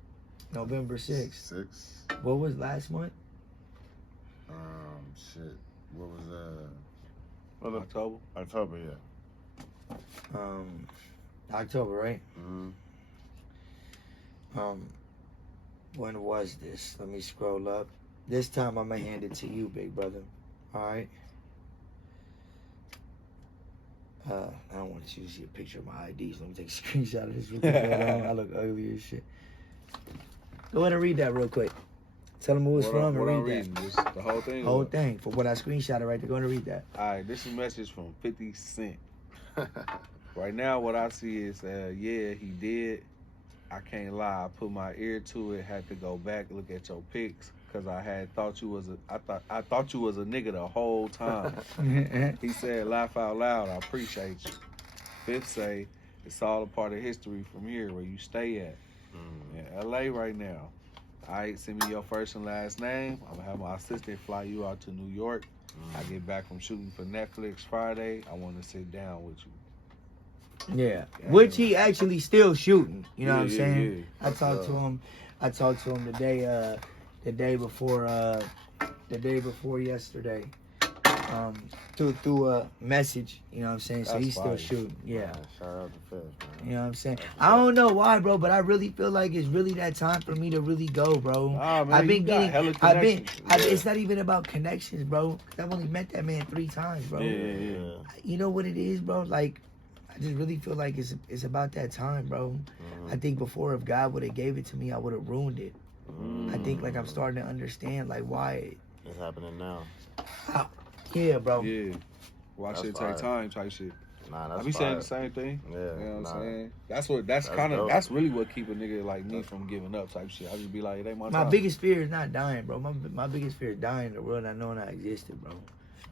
November 6th. 6. What was last month? Shit. What was October. October, yeah. October, right? Mm-hmm. When was this? Let me scroll up. This time I'm gonna hand it to you, big brother. All right. I don't want you to see a picture of my ID, so let me take a screenshot of this real quick. I look ugly as shit. Go ahead and read that real quick. Tell them who it's from and What I'm read reading, that. just the whole thing. Whole thing. For what I screenshotted right there. Go ahead and read that. All right, this is a message from 50 Cent. Right now, what I see is, yeah, he did. I can't lie. I put my ear to it. Had to go back, look at your pics, cause I thought you was a nigga the whole time. He said, "Laugh out loud. I appreciate you." Fifth say, "It's all a part of history from here where you stay at." In L.A. right now. All right, send me your first and last name. I'm gonna have my assistant fly you out to New York. I get back from shooting for Netflix Friday. I want to sit down with you. Yeah. Which he actually still shooting. You know what I'm Yeah, saying? yeah. I talked to him the day before yesterday. Through a message, you know what I'm saying? So That's he's still fire. shooting. Yeah. Man, shout out to Fifth, man. You know what I'm saying? I don't know why, bro, but I really feel like it's really that time for me to really go, bro. Nah, man, I've been you got getting, hella I've been, connections. it's not even about connections, bro. I've only met that man 3 times, bro. Yeah. You know what it is, bro? Like, I just really feel like it's about that time, bro. I think before, if God would have gave it to me, I would have ruined it. I think like I'm starting to understand like why. It's happening now. Yeah, bro. Yeah. Watch That's it fire. take time type shit. Nah, that's I be fire. saying the same thing. Yeah, You know what nah. I'm saying? dope. That's really what keep a nigga like me from giving up type shit. I just be like, it ain't my My time. biggest fear is not dying, bro. My biggest fear is dying in the world not knowing I existed, bro.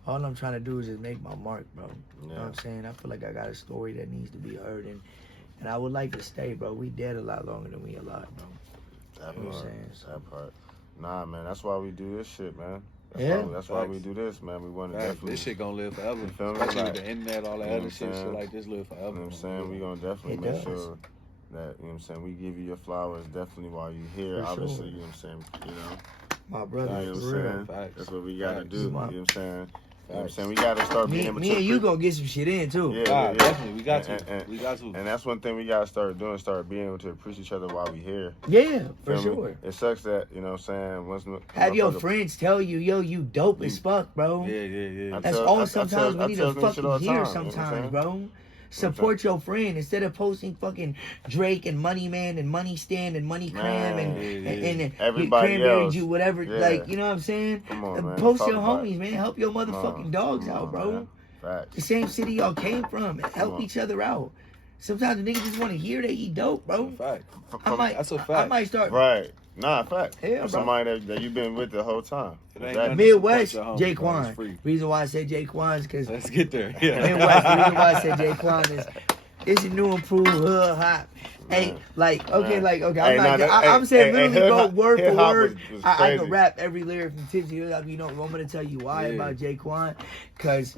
All I'm trying to do is just make my mark, bro. You know what I'm saying? I feel like I got a story that needs to be heard, and I would like to stay, bro. We dead a lot longer than we alive, bro. That You know what I'm part. saying? So- That part. Nah, man, that's why we do this shit, man. That's why we do this, man. We want to Facts. definitely. This shit gonna live forever. You feel me? Especially Like, with the internet, all that you know other what shit, I'm shit saying? like this live forever. You know what I'm saying? We gonna definitely It make does. sure that, you know what I'm saying, we give you your flowers definitely while you're here. For Obviously, sure. you know what I'm saying? You know? My brother, You know what for I'm real. saying? Facts. That's what we gotta Facts. do. You know what I'm saying? You know what I'm saying? We gotta start being able to. Me and you gonna get some shit in too. Nah, definitely. We got to. And- We got to. And that's one thing we gotta start doing, start being able to appreciate each other while we here. Yeah, for Feel me? sure. It sucks that, you know what I'm saying, once Have your motherfucker- friends tell you, yo, you dope as fuck, bro. Yeah. That's tell- all I sometimes tell- we need I to tell niggas shit all fucking the hear time, you know what I'm sometimes, saying? bro. Support your friend instead of posting fucking Drake and Money Man and Money Stand and Money Cram Man, and everybody Cranberry else. Juice, whatever. Yeah. Like, you know what I'm saying? Come on, man. Post Talk your about homies, man. Help your Come motherfucking on. dogs Come out, on, bro. man. Facts. The same city y'all came from. Help on. each other out. Sometimes the niggas just want to hear that he dope, bro. Fact. That's a fact. I might start. Right. Nah, fact. Yeah, That's bro. somebody that you've been with the whole time. It ain't Exactly. nothing. Midwest, Support your homies, bro. It's Jaquan. free. Reason why I said Jaquan is because Let's get there. Yeah. Midwest. The reason why I said Jaquan is it's a new improved hood hop. Hey, Man. like, okay, Man. like, okay. Hey, I'm nah, not. that- I'm hey, saying hey, literally Hood go Hop- word Hood for Hop word. was I crazy. can rap every lyric from Tipsy. You know, I'm gonna tell you why Yeah. about Jaquan, because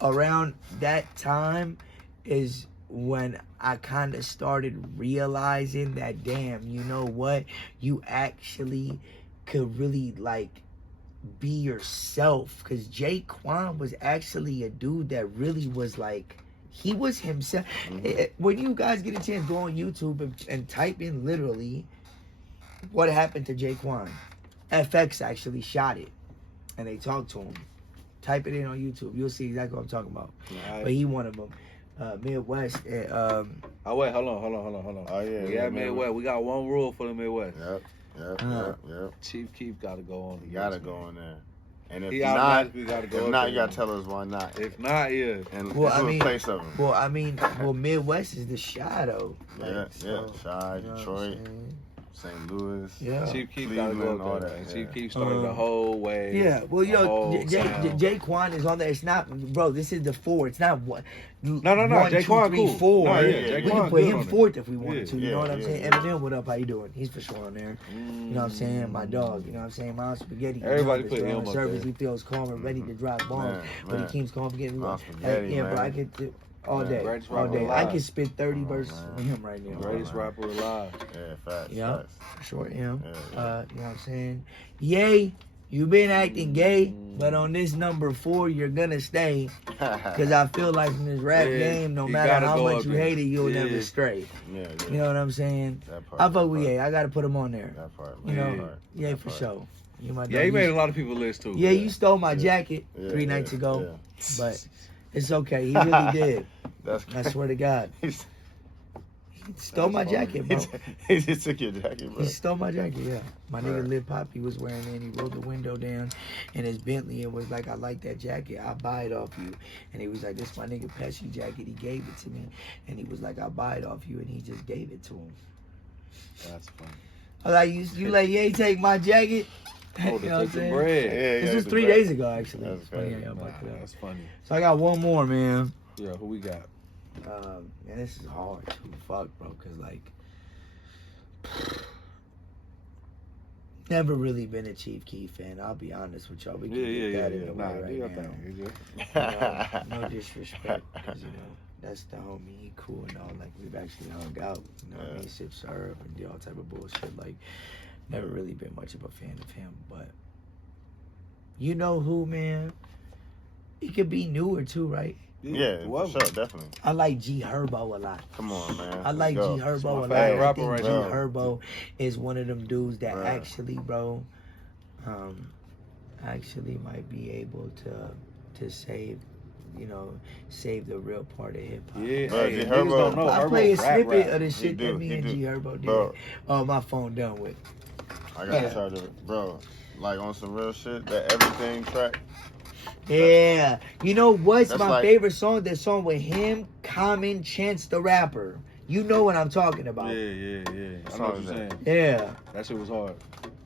around that time is when I kind of started realizing that, damn, you know what, you actually could really like be yourself. Because Jaquan was actually a dude that really was like, he was himself. When you guys get a chance, go on YouTube and type in literally what happened to Jaquan. FX actually shot it and they talked to him. Type it in on YouTube. You'll see exactly what I'm talking about. Alright. But he one of them. Midwest. Oh wait, hold on. Oh, yeah. We got Midwest. We got one rule for the Midwest. Yep. Uh. Yep. Chief Keef gotta go on. You gotta go in there. And if he not, automatically got to go. if not, you gotta tell us why not. If not, yeah. And Well, I do mean, a place of them. Well, Midwest is the shy though. Yeah, Shy, Detroit, St. Louis. Yeah. Chief Keef gotta go Cleveland, all there. that, And yeah. Chief Keef started the whole way. Yeah, well, the whole sound. Jaquan is on there. It's not, bro. This is the 4. It's not one. No. 1, 2, Jaquan 3, cool. 4. No, yeah, We Jaquan can put good him on there. 4th if we wanted to. You Yeah, know what I'm yeah, saying? yeah. Eminem, what up? How you doing? He's for sure on there. You know what I'm saying? My dog. You know what I'm saying? Mom Spaghetti. Everybody Numbers, put bro. him On up service. there. He feels calm and ready to drop bombs, but he Man. keeps calm forgetting. Mom Spaghetti, Yeah, bro. man. I could all Man, day, greatest all rapper day. I alive. can spit 30 verses man. with him right now. Greatest rapper alive. Yeah, facts. Yeah, Facts. for sure, him. Yeah. You know what I'm saying? Yay, you been acting gay, but on this number 4, you're gonna stay. Cause I feel like in this rap Yeah, game, no you matter gotta how go much up you there. hate it, you'll Yeah. never stray. Yeah, You know what I'm saying? That part. I fuck with that Ye. I gotta put him on there. That part. You man. know, That part. Ye That for part. sure. You my Yeah, dog. he made You- a lot of people list too. Yeah, you stole my Yeah. jacket Yeah, 3 nights yeah, ago, yeah. but it's okay. He really did. That's I swear to God, He's- he stole my funny. jacket, bro. He just took your jacket, bro. He stole my jacket, yeah. My nigga Right. Lil Pop, he was wearing it, and he rolled the window down in his Bentley and was like, I like that jacket, I'll buy it off you. And he was like, this my nigga Peshi jacket, he gave it to me. And he was like, I'll buy it off you, and he just gave it to him. That's funny. I was like, you like, you take my jacket? Oh, You know what I'm the saying? bread. Yeah, This yeah, was the 3 bread. days ago, actually. That's It's funny crazy. how y'all brought that up. That's funny. So I got one more, man. Yeah, who we got? Man, this is hard too. Fuck, bro, cause like, never really been a Chief Keef fan. I'll be honest with y'all. We can get that in the way Nah, right do your now. thing. You good? No disrespect, 'cause, you know, that's the homie. He cool and all. Like, we've actually hung out. You know what I mean? Sip serve and do all type of bullshit. Like, never really been much of a fan of him. But you know who, man? He could be newer too, right? Yeah, for whoever. sure, definitely. I like G Herbo a lot. Come on, man. I like G Let's go. Herbo a lot. favorite I rapper think right G now. Herbo is one of them dudes that Bruh. actually might be able to save, you know, save the real part of hip hop. Yeah, Bro, hey, G niggas Herbo- don't know. I Herbo play a rap, snippet rap. of the shit do, that me he and do. G Herbo did. Bro. Oh, my phone done with. I got to charge of it. Bro, like on some real shit, that everything track. Yeah. You know what's That's my like- favorite song? That song with him, Common, Chance the Rapper. You know what I'm talking about. Yeah. I know song what is you're saying. Yeah. That shit was hard.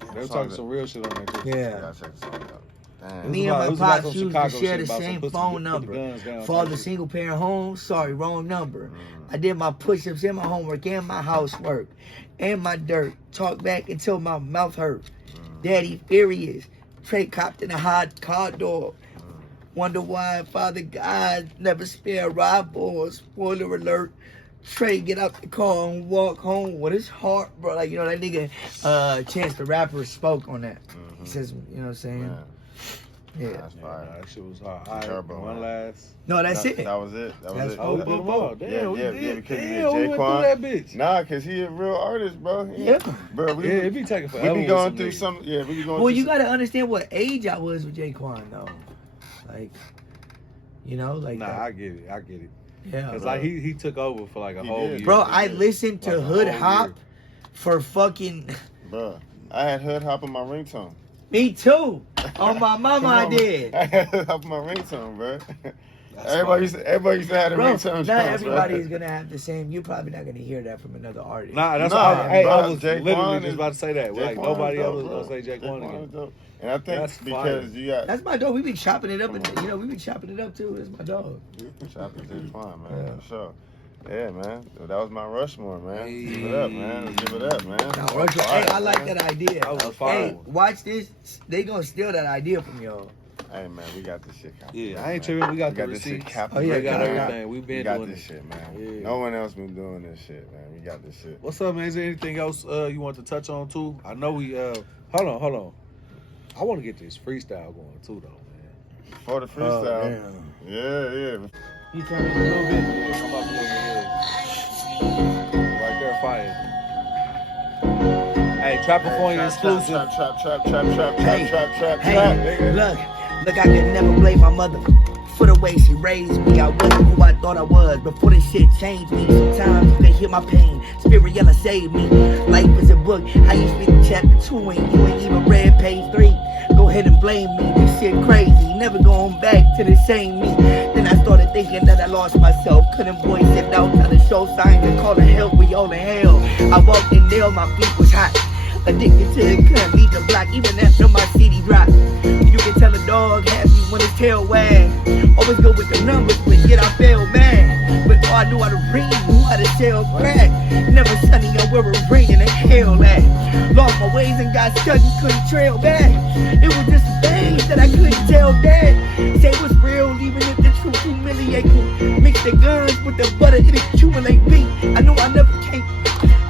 They were song talking is some real shit on that. I Yeah. gotta check the song out. Damn. It Me was and about- my it was about pops some used to Chicago share shit the about some same put the phone guns number. down Father type shit. single parent home, sorry, wrong number. I did my push-ups and my homework and my housework and my dirt. Talk back until my mouth hurt. Daddy furious. Trey copped in a hot car door. Wonder why Father God never spare ride boys. Spoiler alert. Trey get out the car and walk home with his heart, bro. Like, you know, that nigga Chance the Rapper spoke on that. He says, you know what I'm saying? Man, Yeah. that's Yeah, fire. nah, that shit was hard. All right, Turbo, one man. last. No, that's it. That was it. That was That's it. Oh, we That- put them all. Damn, Yeah, we yeah, did. yeah, because Damn, we we did went through Jaquan. that bitch. Nah, cause he a real artist, bro. Yeah. Bro, we Yeah, it be taking we forever. be with going some through niggas. some. Yeah, we be going. Well, through you some- gotta understand what age I was with Jaquan, though. Like, you know, like Nah, that. I get it. Yeah. It's like he took over for like a He whole did. year. Bro, I listened to Like a Hood whole Hop year. for fucking. Bro, I had Hood Hop in my ringtone. Me too. On my mama, I did. I had Hood Hop in my ringtone, bro. That's Everybody used to have the Bro, ringtone. not songs, everybody bro. is gonna have the same. You're probably not gonna hear that from another artist. Nah, that's Nah, what I bro, was Jaquan literally is- just about to say that. Like Jaquan nobody is else dope, was gonna bro. say Jaquan again. is dope. And I think That's because fire. you got That's my dog. We be chopping it up, and you know we be chopping it up too. That's my dog. Chopping Jaquan, man, Yeah. for sure. Yeah, man. That was my Rushmore, man. Give it Hey. up, man. Let's give it up, man. Now, That was Russell, fire, hey, I like man. that idea. That was a fire Hey, one. watch this. They gonna steal that idea from y'all. Hey, man, we got this shit covered. Yeah, man. I ain't tripping. We got the this shit receipts. capped. Oh, yeah, we got God. everything. We We been got doing this it. shit, man. Yeah. No one else been doing this shit, man. We got this shit. What's up, man? Is there anything else you want to touch on too? I know we hold on. I want to get this freestyle going too, though, man. For the freestyle. Oh, yeah. You turn it a little bit. Yeah, come up a little bit. Right there, fire. Hey, Trapafonia exclusive. Trap, Hey, nigga. look, I could never blame my mother for the way she raised me. I wasn't who I thought I was before this shit changed me. Sometimes you can hear my pain. Spirit yelling, save me. Life is a book. How you speak chapter 2 and you ain't even read page 3. Go ahead and blame me. This shit crazy. Never going back to the same me. Then I started thinking that I lost myself. Couldn't voice it out, trying to show signs and calling help. We all in hell. I walked in there, my feet was hot. Addicted to it, couldn't leave the block even after my CD dropped. You can tell a dog happy when his tail wags. Always go with the numbers, but yet I feel mad. But I knew how to read, knew how to sell crack. Never sunny or where it was raining and hell at. Lost my ways and got stuck and couldn't trail back. It was just things that I couldn't tell dad. Say it was real, even if the truth humiliate me. Mix the guns with the butter, it accumulate me. I knew I never came.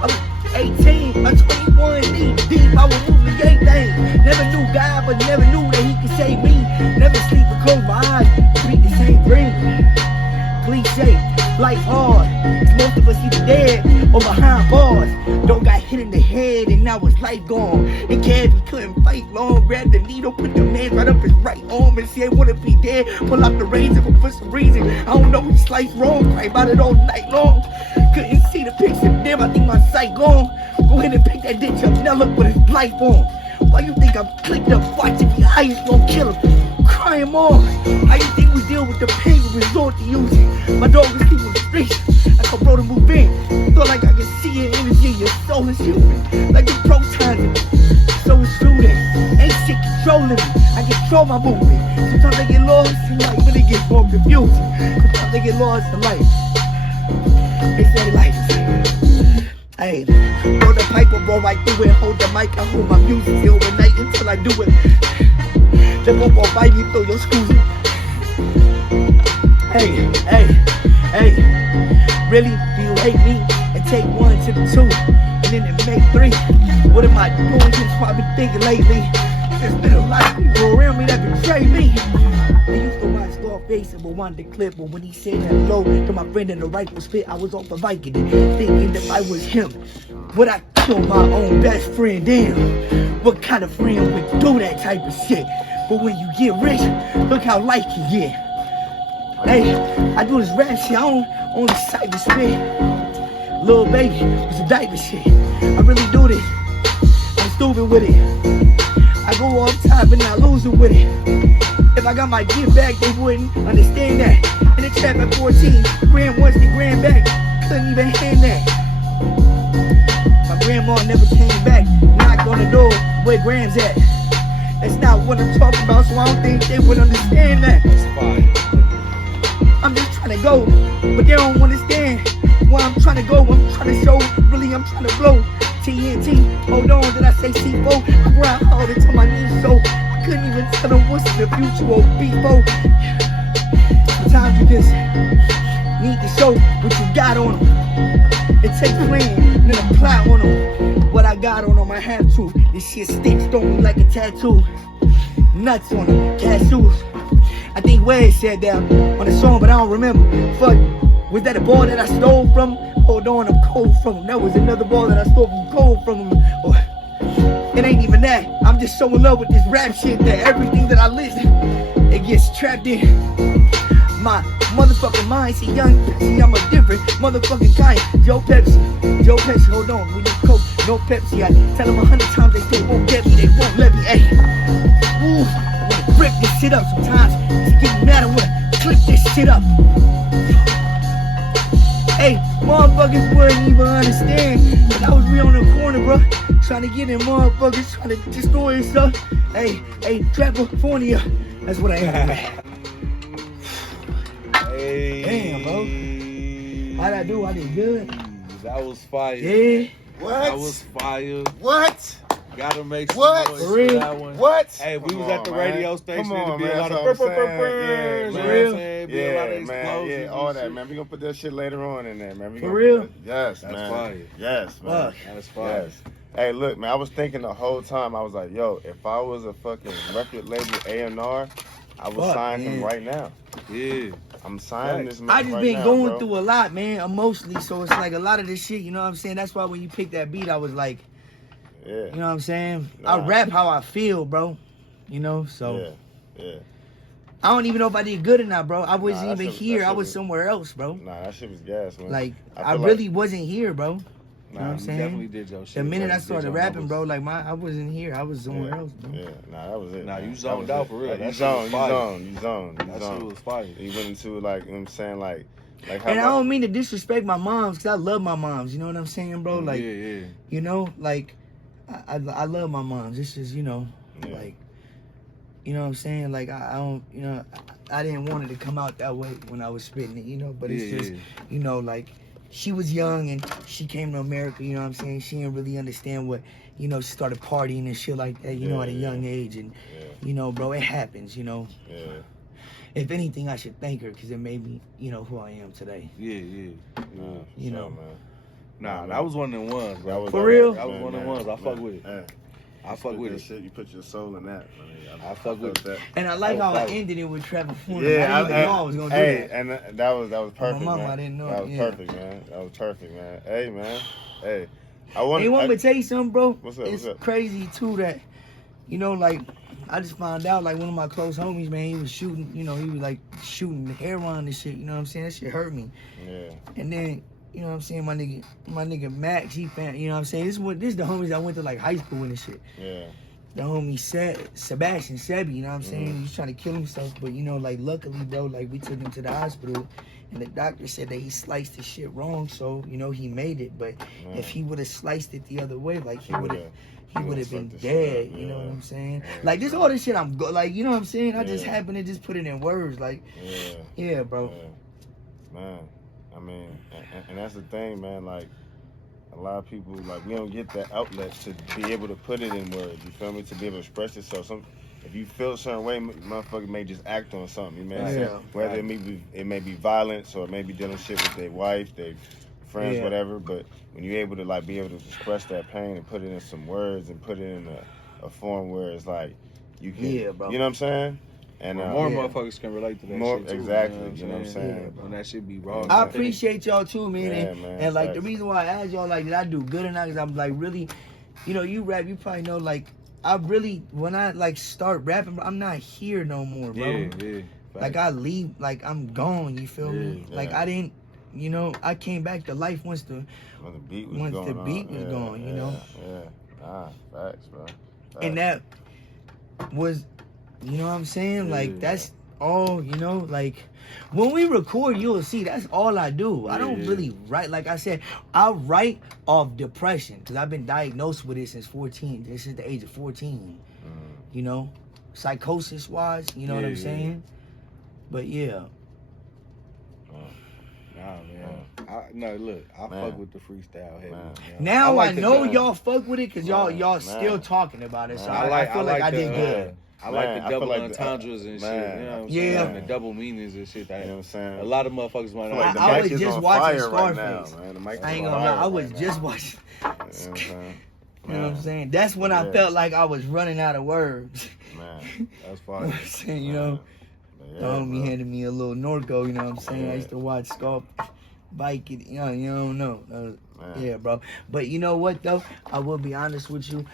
I was 18, I'm 21, knee deep, I was moving the gay thing. Never knew God, but never knew that he could save me. Never sleep or close my eyes, breathe the same dream. Cliche, life hard. Most of us either dead or behind bars. Don't got hit in the head and now his life gone. And Kev, he couldn't fight long. Grabbed the needle, put the man right up his right arm and said, what if he dead? Pull out the razor for some reason. I don't know, he sliced wrong. Cry about it all night long. Couldn't see the picture, damn, I think my sight gone. Go ahead and pick that ditch up, now look what his life on. Why you think I'm clicked up, watching me, I ain't gonna kill him, cry him on. How you think we deal with the pain we resort to using? My dog is sleeping on the streets, I told bro to move in. Feel like I can see your energy, your soul is human. Like it's protons, so it's shooting. Ain't shit controlling me, I control my movement. Sometimes I get lost in life, but it gets more confusing. Sometimes I get lost in life. They say life is hey, throw the pipe or roll right through it. Hold the mic, I hold my music till overnight until I do it. Jump up or bite me through your screws. Hey, really, do you hate me? And take one to the two, and then it make three. What am I doing? That's what I've been thinking lately. There's been a lot of people around me that betray me. I used to watch Scarface and wanted to clip, but when he said hello to my friend in the rifle spit, I was off of Viking, thinking that I was him. Would I kill my own best friend? Damn, what kind of friend would do that type of shit? But when you get rich, look how light can get. Hey, I do this rap shit, I don't on the cyber spit. Little baby, it's a diaper shit. I really do this. I'm stupid with it. I go all the time, but not losing with it. If I got my get back, they wouldn't understand that. In the trap at 14, grand once, they grand back. Couldn't even hand that. My grandma never came back. Knocked on the door, where Gram's at. That's not what I'm talking about, so I don't think they would understand that. That's fine. I'm just trying to go, but they don't understand where I'm trying to go. I'm trying to show, really I'm trying to blow. TNT, hold on, did I say C4? I grind hard until my knees so I couldn't even tell them what's the future or before. Sometimes you just need to show what you got on them. It takes plan and then apply on them. What I got on them, I have to. This shit sticks on me like a tattoo. Nuts on them, cashews. I think Wes said that on the song, but I don't remember. Fuck, was that a ball that I stole from him? Hold on, I'm cold from him. That was another ball that I stole from cold from him. Or, it ain't even that. I'm just so in love with this rap shit that everything that I listen, it gets trapped in my motherfucking mind. See, young Peshi, I'm a different motherfucking kind. Joe Peshi, hold on, we need coke, no Pepsi. I tell them 100 times they still won't get me, they won't let me. Hey, ooh, I wanna rip this shit up sometimes. It's getting mad, I wanna clip this shit up. Hey, motherfuckers wouldn't even understand that I was real on the corner, bro. Trying to get in motherfuckers, trying to destroy stuff. Hey, Trapafornia. That's what I am. Hey. Damn, bro. How'd I do? I did good. That was fire. Yeah. What? That was fire. What? Gotta make some What? noise For for real? that one. What? Hey, we Come was at the on, radio man. station. Come on, It'd be man. a lot That's of what I'm burr, saying. you know Yeah, what I'm saying? Be a lot of man. explosions Yeah, and all that, shit. man. We gonna put that shit later on in there, man. We For gonna real? put that- Yes, That's man. fire. Yes, man. Fuck. That's fire. Yes. Hey, look, man. I was thinking the whole time. I was like, yo, if I was a fucking record label A&R, I would Fuck, sign him man. right now. Yeah. I'm signing this man I just right been now, going bro. through a lot, man, emotionally. So it's like a lot of this shit, you know what I'm saying? That's why when you pick that beat, I was like, Yeah. you know what I'm saying? Nah. I rap how I feel, bro. You know, so Yeah. I don't even know if I did good or not, bro. I wasn't that even shit- here. that I shit was was- somewhere else, bro. Nah, that shit was gas, man. Like, I feel really wasn't here, bro. You know what I'm saying? Definitely did your shit. The minute I started rapping, bro, like I wasn't here. I was somewhere else, bro. Yeah, that was it. You zoned out for real. Like, that shit was fire. You zoned. That shit was fire. You went into like, you know what I'm saying, like how and I don't mean to disrespect my moms, because I love my moms. You know what I'm saying, bro? Like, you know, like, I love my moms. It's just, you know, like, you know what I'm saying? Like, I don't, you know, I didn't want it to come out that way when I was spitting it, you know? But it's just, you know, like, she was young and she came to America, you know what I'm saying? She didn't really understand what, you know, she started partying and shit like that, you know, at a young age. And, you know, bro, it happens, you know? Yeah. If anything, I should thank her because it made me, you know, who I am today. You know, man. Nah, that was one of them ones, bro. For real? That was one of them ones. I fuck with it. I fuck with it. Shit, you put your soul in that. I fuck with that. And I like how I ended it with Trevor Horn. Yeah, I didn't even know I was gonna do that. And that was perfect, my mama, man. I didn't know. That was perfect, man. That was perfect, man. Hey, man. Hey, I want to tell you something, bro. What's up? It's crazy too that, you know, like I just found out like one of my close homies, man, he was shooting. You know, he was like shooting heroin and shit. You know what I'm saying? That shit hurt me. Yeah. And then, you know what I'm saying, my nigga Max, he found, you know what I'm saying? This is the homies I went to like high school with and shit. Yeah. The homie Sebastian Sebi, you know what I'm saying? He was trying to kill himself, but you know, like luckily, bro, like we took him to the hospital and the doctor said that he sliced the shit wrong, so you know he made it. But if he would have sliced it the other way, like he would have been dead. You know what I'm saying? Like this all this shit like, you know what I'm saying? I just happen to just put it in words, like yeah, bro. Man, I mean, and that's the thing, man. Like a lot of people, like we don't get that outlet to be able to put it in words. You feel me? To be able to express yourself. If you feel a certain way, motherfucker may just act on something. You may say, whether it may be violence or it may be dealing shit with their wife, their friends, whatever. But when you're able to like be able to express that pain and put it in some words and put it in a form where it's like you can, bro. You know what I'm saying? And more motherfuckers can relate to that shit too. Exactly. You know what I'm saying? When that shit be wrong. I appreciate y'all too, man. And like the reason why I asked y'all like did I do good or not is I'm like really, you know, you rap, you probably know like I really when I like start rapping, I'm not here no more, bro. Like I leave, like I'm gone. You feel me? Like I didn't, you know, I came back to life once the beat was gone. You know. Facts, bro. And that was. You know what I'm saying? Like, that's all, you know? Like, when we record, you'll see that's all I do. I don't really write. Like I said, I write off depression because I've been diagnosed with it since 14. This is the age of 14. You know? Psychosis-wise, you know what I'm saying? But, yeah. Nah, man. Look, I fuck with the freestyle heavy. Now I know y'all fuck with it because y'all still talking about it. So I feel like I did good. I like the double entendres and shit, you know what I'm saying? And the double meanings and shit. That, you know what I'm saying? A lot of motherfuckers might not. I was just watching Scarface. Right now, I ain't gonna lie, I was just watching. You know what I'm saying? That's when I felt like I was running out of words. Man, that's fine. You know what I'm saying? You know, the homie handed me a little Norco, you know what I'm saying? I used to watch Scarface. Bike it, you don't know. Yeah, bro. But you know what though? I will be honest with you.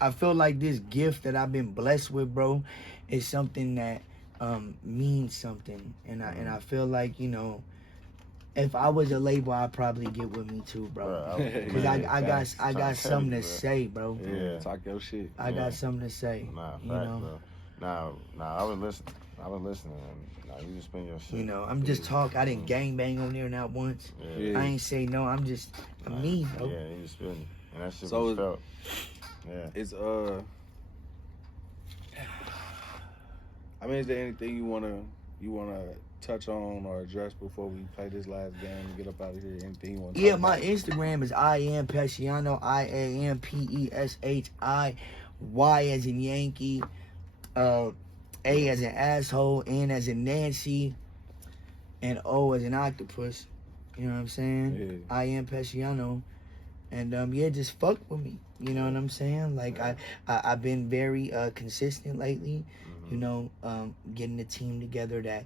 I feel like this gift that I've been blessed with, bro, is something that means something. And I feel like, you know, if I was a label, I'd probably get with me too, bro. Because I got something to say, bro. Yeah, talk your shit. I got something to say. Nah, fact, bro. Nah, I was listening. Nah, you just spend your shit. You know, I'm just talking. I didn't gangbang on there not once. I ain't say no. I'm just me, bro. Yeah, you just spitting. And that shit was felt. Yeah. It's I mean, is there anything you wanna touch on or address before we play this last game and get up out of here? Anything you wanna talk my about? Instagram is IamPeshiano, IAMPESHI, Y as in Yankee, A as in asshole, N as in Nancy, and O as in octopus. You know what I'm saying? I am Peshiano. And just fuck with me. You know what I'm saying? Like I've been very consistent lately. You know, getting the team together that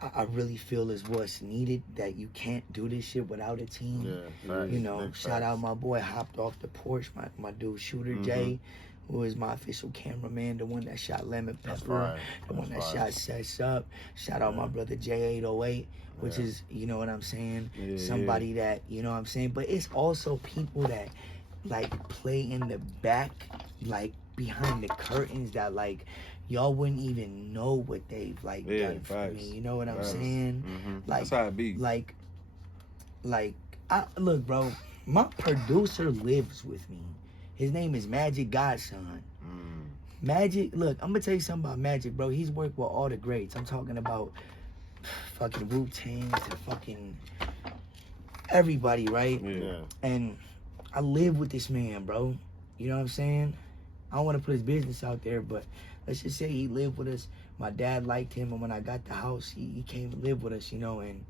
I really feel is what's needed. That you can't do this shit without a team. Yeah, you know, shout out my boy hopped off the porch. My dude Shooter J. who is my official cameraman, the one that shot Lemon Pepper, the one that shot Sets Up. Shout out my brother J808, which is, you know what I'm saying, somebody that, you know what I'm saying. But it's also people that like play in the back, like behind the curtains, that like y'all wouldn't even know what they've like done for me. You know what I'm saying? Like, that's how it be. Like, look, bro, my producer lives with me. His name is Magic Godson. Magic, look, I'm gonna tell you something about Magic, bro. He's worked with all the greats. I'm talking about fucking Wu-Tang to fucking everybody, right? Yeah. And I live with this man, bro. You know what I'm saying? I don't want to put his business out there, but let's just say he lived with us. My dad liked him, and when I got the house, he came to live with us, you know, and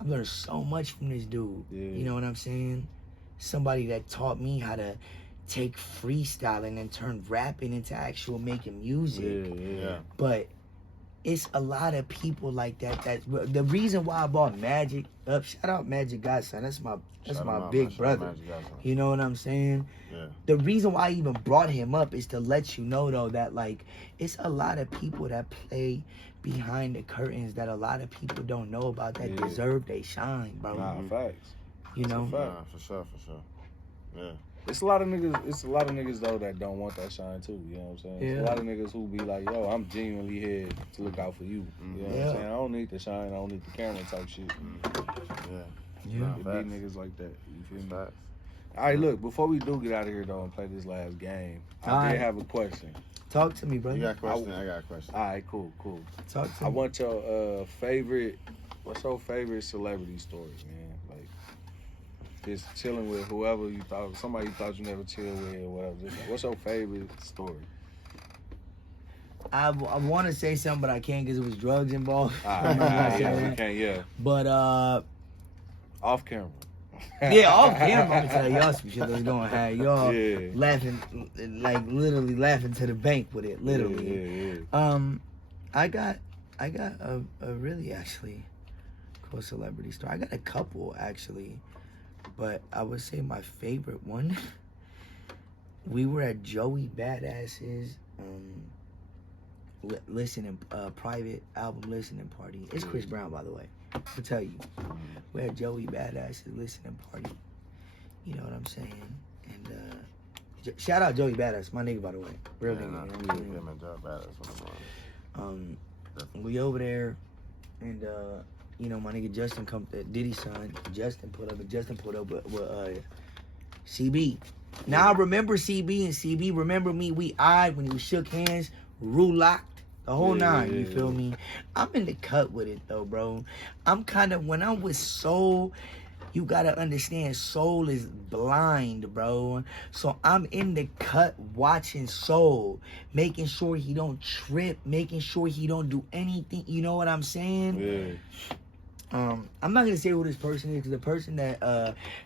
I've learned so much from this dude. You know what I'm saying? Somebody that taught me how to take freestyling and turn rapping into actual making music. But it's a lot of people like that. The reason why I brought Magic up, shout out Magic Godson. That's my big brother. You know what I'm saying? Yeah. The reason why I even brought him up is to let you know, though, that like it's a lot of people that play behind the curtains that a lot of people don't know about that deserve they shine, bro. Nah, facts. You know? Yeah, for sure. Yeah. It's a lot of niggas though that don't want that shine too, you know what I'm saying? It's a lot of niggas who be like, yo, I'm genuinely here to look out for you. You know what I'm saying? I don't need the shine, I don't need the camera type shit. Yeah. It be niggas like that. You feel me? All right, look, before we do get out of here though and play this last game, I did have a question. Talk to me, brother. You got a question? I got a question. All right, cool. Talk to I me. want your what's your favorite celebrity story, man? Like, just chilling with whoever you thought, somebody you thought you never chilled with or whatever. Just, what's your favorite story? I want to say something, but I can't because it was drugs involved. Yeah, we can't, But, off camera. off camera, I'm going to tell y'all some shit that's going to have y'all laughing, like literally laughing to the bank with it, literally. I got a really actually cool celebrity story. I got a couple actually, but I would say my favorite one. We were at Joey Badass's private album listening party. It's Chris Brown, by the way. I'll tell you. We're at Joey Badass's listening party. You know what I'm saying? And shout out Joey Badass, my nigga, by the way. Real nigga. We over there, and you know, my nigga Justin Diddy's son, Justin pulled up with CB. Now I remember CB, and CB remember me. We eyed when he shook hands, rule locked, the whole nine, you feel me? I'm in the cut with it though, bro. I'm kind of, when I'm with Soul, you gotta understand, Soul is blind, bro. So I'm in the cut watching Soul, making sure he don't trip, making sure he don't do anything, you know what I'm saying? I'm not gonna say who this person is, because the person that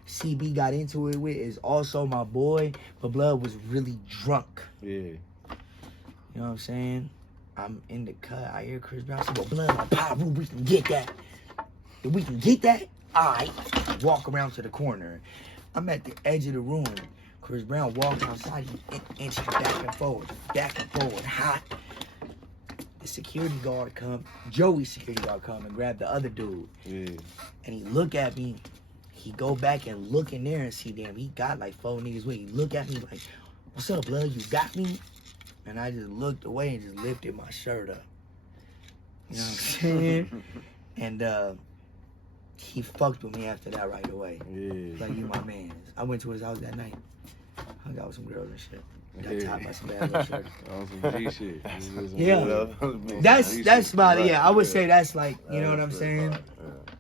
CB got into it with is also my boy, but Blood was really drunk. You know what I'm saying? I'm in the cut, I hear Chris Brown say, well, Blood, my power, we can get that. If we can get that, alright. Walk around to the corner. I'm at the edge of the room. Chris Brown walking outside, he inching back and forward, hot. The security guard come, Joey's security guard come and grab the other dude. And he look at me, he go back and look in there and see, damn, he got like 4 niggas with him. He look at me like, what's up, Blood, you got me? And I just looked away and just lifted my shirt up. You know what I'm saying? And he fucked with me after that right away. Like, you my man. I went to his house that night. Hung out with some girls and shit. Got tied by some bad little shit. Some G shit. That's about it. Yeah, I would say that's like, you know what I'm saying?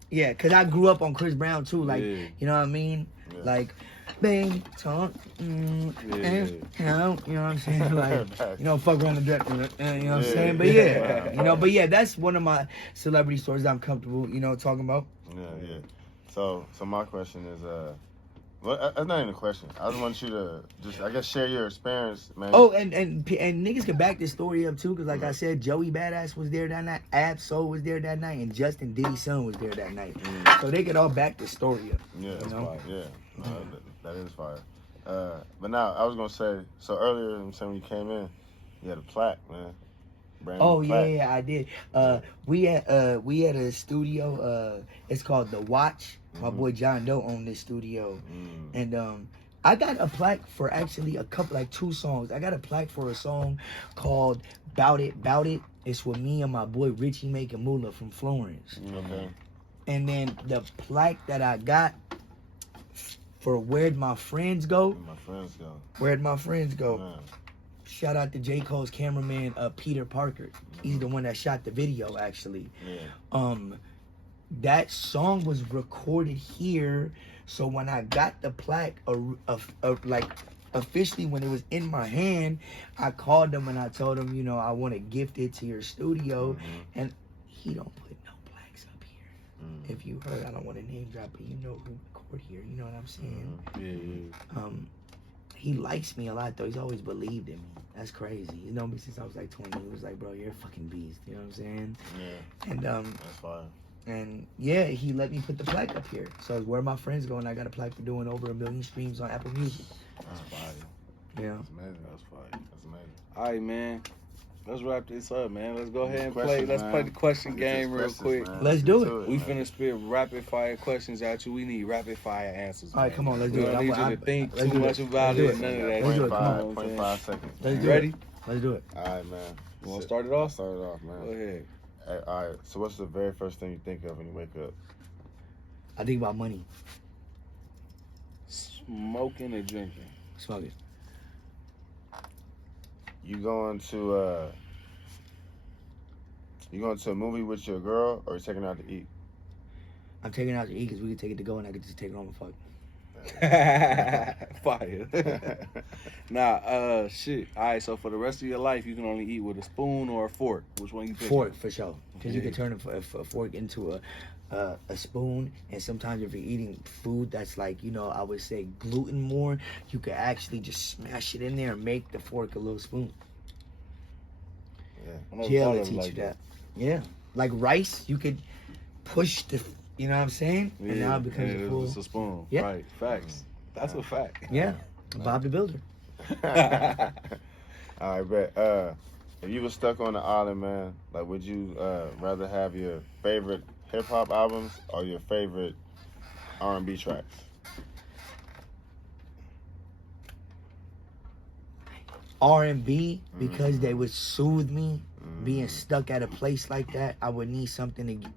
Yeah, because I grew up on Chris Brown too. Like, you know what I mean? Like, bang, talk, you know what I'm saying? Like, you know, fuck around the dress, you know what I'm saying? But yeah, that's one of my celebrity stories that I'm comfortable, you know, talking about. Yeah. So my question is, well, that's not even a question. I just want you to just, I guess, share your experience, man. Oh, and niggas can back this story up too, because like I said, Joey Badass was there that night, Ab Soul was there that night, and Justin Diddy's son was there that night. So they could all back the story up. Yeah, you know? that is fire. But now I was gonna say. So earlier, I'm saying when you came in, you had a plaque, man. Brand new Oh plaque. yeah, I did. We had a studio. It's called The Watch. My boy John Doe owned this studio, and I got a plaque for actually a couple, like 2 songs. I got a plaque for a song called "Bout It, Bout It." It's with me and my boy Richie Making Moolah from Florence. Okay. And then the plaque that I got for "Where'd My Friends Go?" My friends go. Where'd My Friends Go? Man. Shout out to J. Cole's cameraman, Peter Parker. He's the one that shot the video, actually. Yeah. That song was recorded here. So when I got the plaque, like officially when it was in my hand, I called them and I told them, you know, I want to gift it to your studio. And he don't put no plaques up here. If you heard, I don't want to name drop, but you know who record here. You know what I'm saying? Yeah. He likes me a lot, though. He's always believed in me. That's crazy. He's known me since I was like 20. He was like, bro, you're a fucking beast. You know what I'm saying? Yeah. And That's fire. and yeah, he let me put the plaque up here. So Where My Friends Go, and I got a plaque for doing over 1 million streams on Apple Music. That's fire. Yeah. That's amazing. That's fire. That's amazing. All right, man. Let's wrap this up, man. Let's go ahead and Questions, play. Let's man. play the question Get game these real questions, quick. man. Let's Get do to it. We man. finna spit rapid fire questions at you. We need rapid fire answers. All right, man. come on, let's We do it. don't need you I'm- to think let's too do much it. about Let's do it. it. None of that. Let's do it. shit, Come you on. know what I'm saying? 0.5 seconds. Let's man. do Ready? it. Let's do it. All right, man. You want to start it I'll off? start it off, man. Go ahead. All right. So what's the very first thing you think of when you wake up? I think about money. Smoking or drinking? Smoke it. You going to a movie with your girl, or you taking her out to eat? I'm taking it out to eat because we can take it to go and I can just take it home and fuck. Fire. Nah, shit. All right, so for the rest of your life, you can only eat with a spoon or a fork. Which one you pick? Fork, for sure. Because you Yeah. can turn a fork into a spoon, and sometimes if you're eating food that's like, you know, I would say gluten more, you could actually just smash it in there and make the fork a little spoon. Yeah. I never Jail thought will of it teach like you that. Yeah. Like rice, you could push the, you know what I'm saying? And now it becomes a full. It's a spoon. Yeah. Right. Facts. That's a fact. Yeah. Bob the Builder. All right, bet. If you were stuck on the island, man, like, would you rather have your favorite hip hop albums or your favorite R&B tracks? R&B, because they would soothe me. Being stuck at a place like that, I would need something to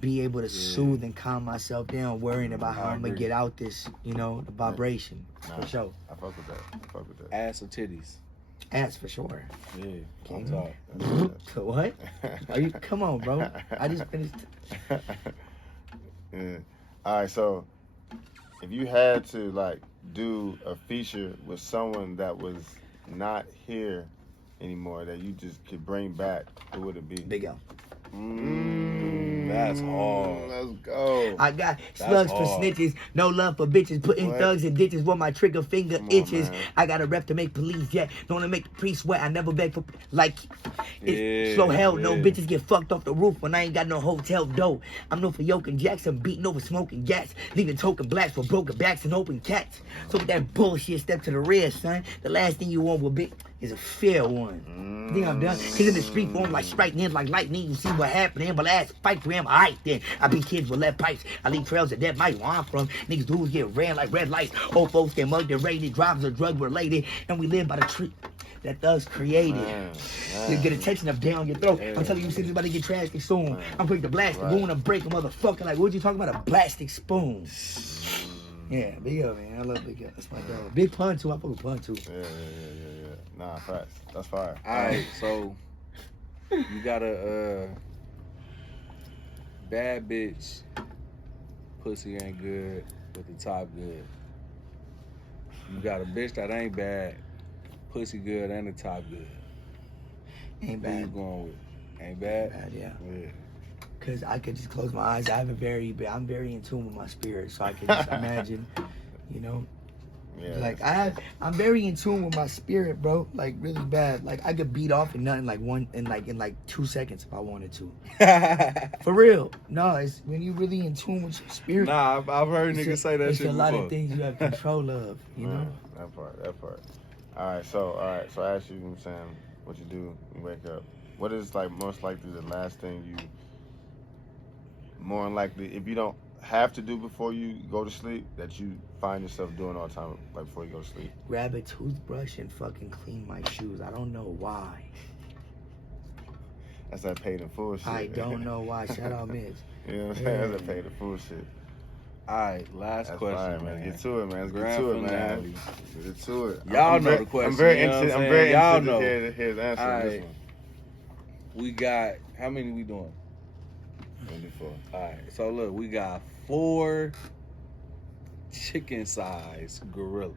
be able to soothe and calm myself down, worrying about how I'm gonna get out this, you know, the vibration. For sure. I fuck with that. I fuck with that. Ass or titties? Ass for sure. Yeah. On Mhm. top. What? Are you? Come on, bro. I just finished. Yeah. All right, so if you had to like do a feature with someone that was not here anymore that you just could bring back, who would it be? Big L. That's hard. Let's go. I got slugs for hard. snitches, no love for bitches, putting What? thugs in ditches where my trigger finger Come on, itches. man. I got a rep to make police, yeah. Don't wanna make the priest sweat. I never beg for, like, it's Yeah, so hell no. yeah. Bitches get fucked off the roof when I ain't got no hotel dough. I'm known for yoking Jackson, beating over smoking gas, leaving token blacks for broken backs and open cats. So with that bullshit, step to the rear, son. The last thing you want will be is a fair one. Think I'm done? Cause in the street form like striking like lightning, you see what happened. But last fight for him, alright then. I beat kids with lead pipes. I leave trails of dead mice where I'm from. Niggas dudes get ran like red lights. Old folks get mugged and raided. Drivers are drug related. And we live by the tree that thugs created. You get attention up down your throat. I'm telling you, since about to get trashed soon. I'm quick to blast the wound and break a motherfucker. Like, what you talking about? A plastic spoon. Yeah, Big L, man. I love Big L. That's my dog. Big Pun too. I fuck with Pun too. Yeah. Nah, facts. That's fire. Alright, so you got a bad bitch, pussy ain't good, but the top good. You got a bitch that ain't bad, pussy good, and the top good. Ain't Who you bad. going with? Ain't bad? Bad, yeah. Yeah. Cause I could just close my eyes. I'm very in tune with my spirit, so I can just imagine, you know. Yeah. Like I'm very in tune with my spirit, bro. Like really bad. Like I could beat off in nothing in 2 seconds if I wanted to. For real. No, it's when you really in tune with your spirit. Nah, I've heard niggas say that it's shit a lot before. of things you have control of, you know? That part. All right, so I asked you, you know what I'm saying, what you do, you wake up. What is like most likely the last thing you, more than likely, if you don't have to do before you go to sleep, that you find yourself doing all the time, like before you go to sleep? Grab a toothbrush and fucking clean my shoes. I don't know why. That's that paid in full shit. I don't know why. Shout out Mitch. You know what I'm saying? That's that paid in full shit. All right, last That's question, fine, man. Get to it, man. Let's Grand get to it, finale. man. Get to it. Y'all I'm know the question. I'm very you know interested. what I'm very Y'all interested know. to hear the answer to this one. We got, how many we doing? 24. All right, so look, we got 4 chicken-sized gorillas.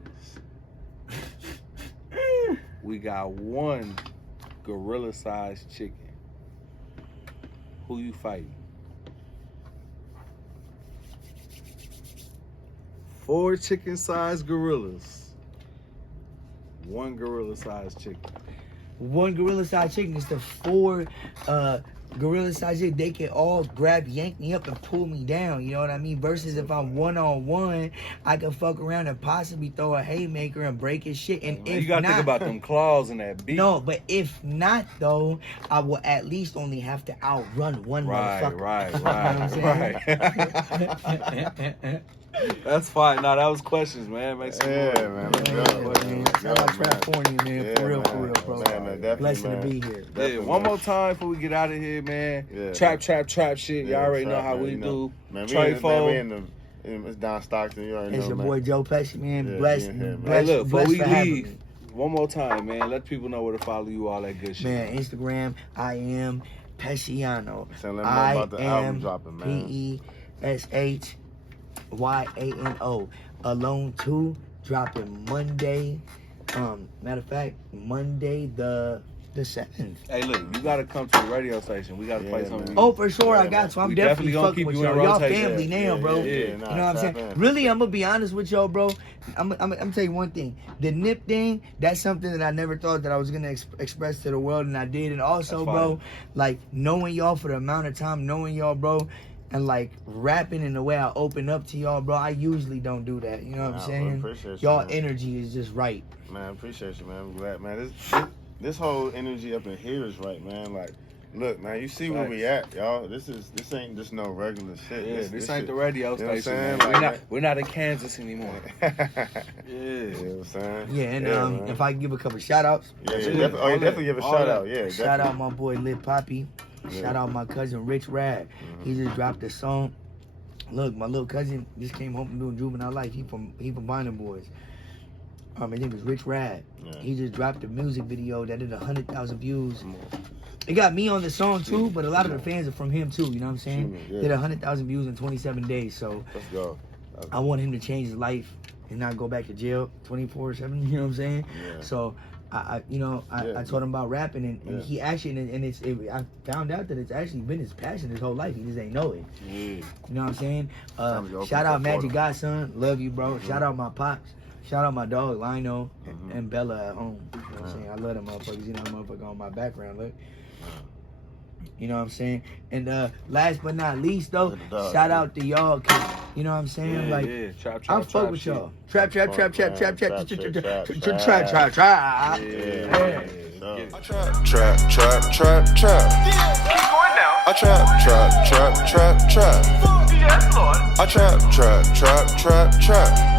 We got 1 gorilla-sized chicken. Who you fighting? 4 chicken-sized gorillas. 1 gorilla-sized chicken. One gorilla size chicken is the 4 gorilla size chicken. They can all yank me up and pull me down. You know what I mean? Versus if I'm 1-on-1, I can fuck around and possibly throw a haymaker and break his shit. And Man, if you gotta not, think about them claws in that beak. No, but if not though, I will at least only have to outrun one motherfucker. Right. That's fine. No, that was questions, man. Make some noise. Man. Let's go. Shout out California, man. For real, bro. Man, definitely, Blessing man. to be here. Yeah, one more time before we get out of here, man. Yeah. Trap shit. Yeah, Y'all already know trap, how man, we you do. know. Man, Trifo. It's Don Stockton. You already It's know, your man. boy Joe Peshi, man. Yeah, Blessed, yeah, man. Hey, look, before we for having leave, me. one more time, man. Let people know where to follow you, all that good shit. Man, Instagram, I am Peshiano. So let me know about the album dropping, man. Peshyano. Alone 2 dropping Monday. Matter of fact, Monday the 7th. Hey, look, you gotta come to the radio station. We gotta play Yeah, something. man. Oh, for sure, Yeah, I got to. I'm We definitely gonna fucking keep with you in y'all. Y'all rotation. family now, bro. Yeah, You know what I'm saying? tap in. Really, I'm gonna be honest with y'all, bro. I'm gonna tell you one thing. The nip thing, that's something that I never thought that I was gonna express to the world, and I did. And also, That's bro, fine. like knowing y'all for the amount of time, knowing y'all, bro, and like rapping in the way I open up to y'all, bro. I usually don't do that. You know what I'm saying? Appreciate you, Y'all man. energy is just right. Man, I appreciate you, man. I'm glad, man. This whole energy up in here is right, man. Like, look, man, you see where we at, y'all. This ain't just no regular shit. Yeah, this ain't shit, the radio you know what I'm station. saying? Man. Like, We're not in Kansas anymore. You Yeah. know what I'm saying? Yeah, and man. if I can give a couple shout outs. Yeah, Yeah, definitely give a all shout that. out. Yeah, Shout out my boy Lil Poppy. Yeah. Shout out my cousin Rich Rad. He just dropped a song. Look, my little cousin just came home from doing Juvenile Life. He from Binding Boys. His name is Rich Rad. Yeah. He just dropped a music video that did 100,000 views. It got me on the song too, but a lot of the fans are from him too. You know what I'm saying? Yeah. Did 100,000 views in 27 days. So Let's go. I want him to change his life and not go back to jail 24/7. You know what I'm saying? Yeah. So I told him about rapping, and he actually, I found out that it's actually been his passion his whole life. He just ain't know it. Yeah. You know what I'm saying? Time to go Shout open out the Magic portal. Godson, love you, bro. Shout out my pops. Shout out my dog Lino and Bella at home. You know what I'm saying? I love them motherfuckers. You know that motherfucker on my background. Look. You know what I'm saying? And last but not least, though, shout out to y'all. 'Cause, you know what I'm saying? Yeah, like, yeah. Trap, I'm trap fuck with shit. y'all. Trap. Yeah. Yeah. I trap. I trap.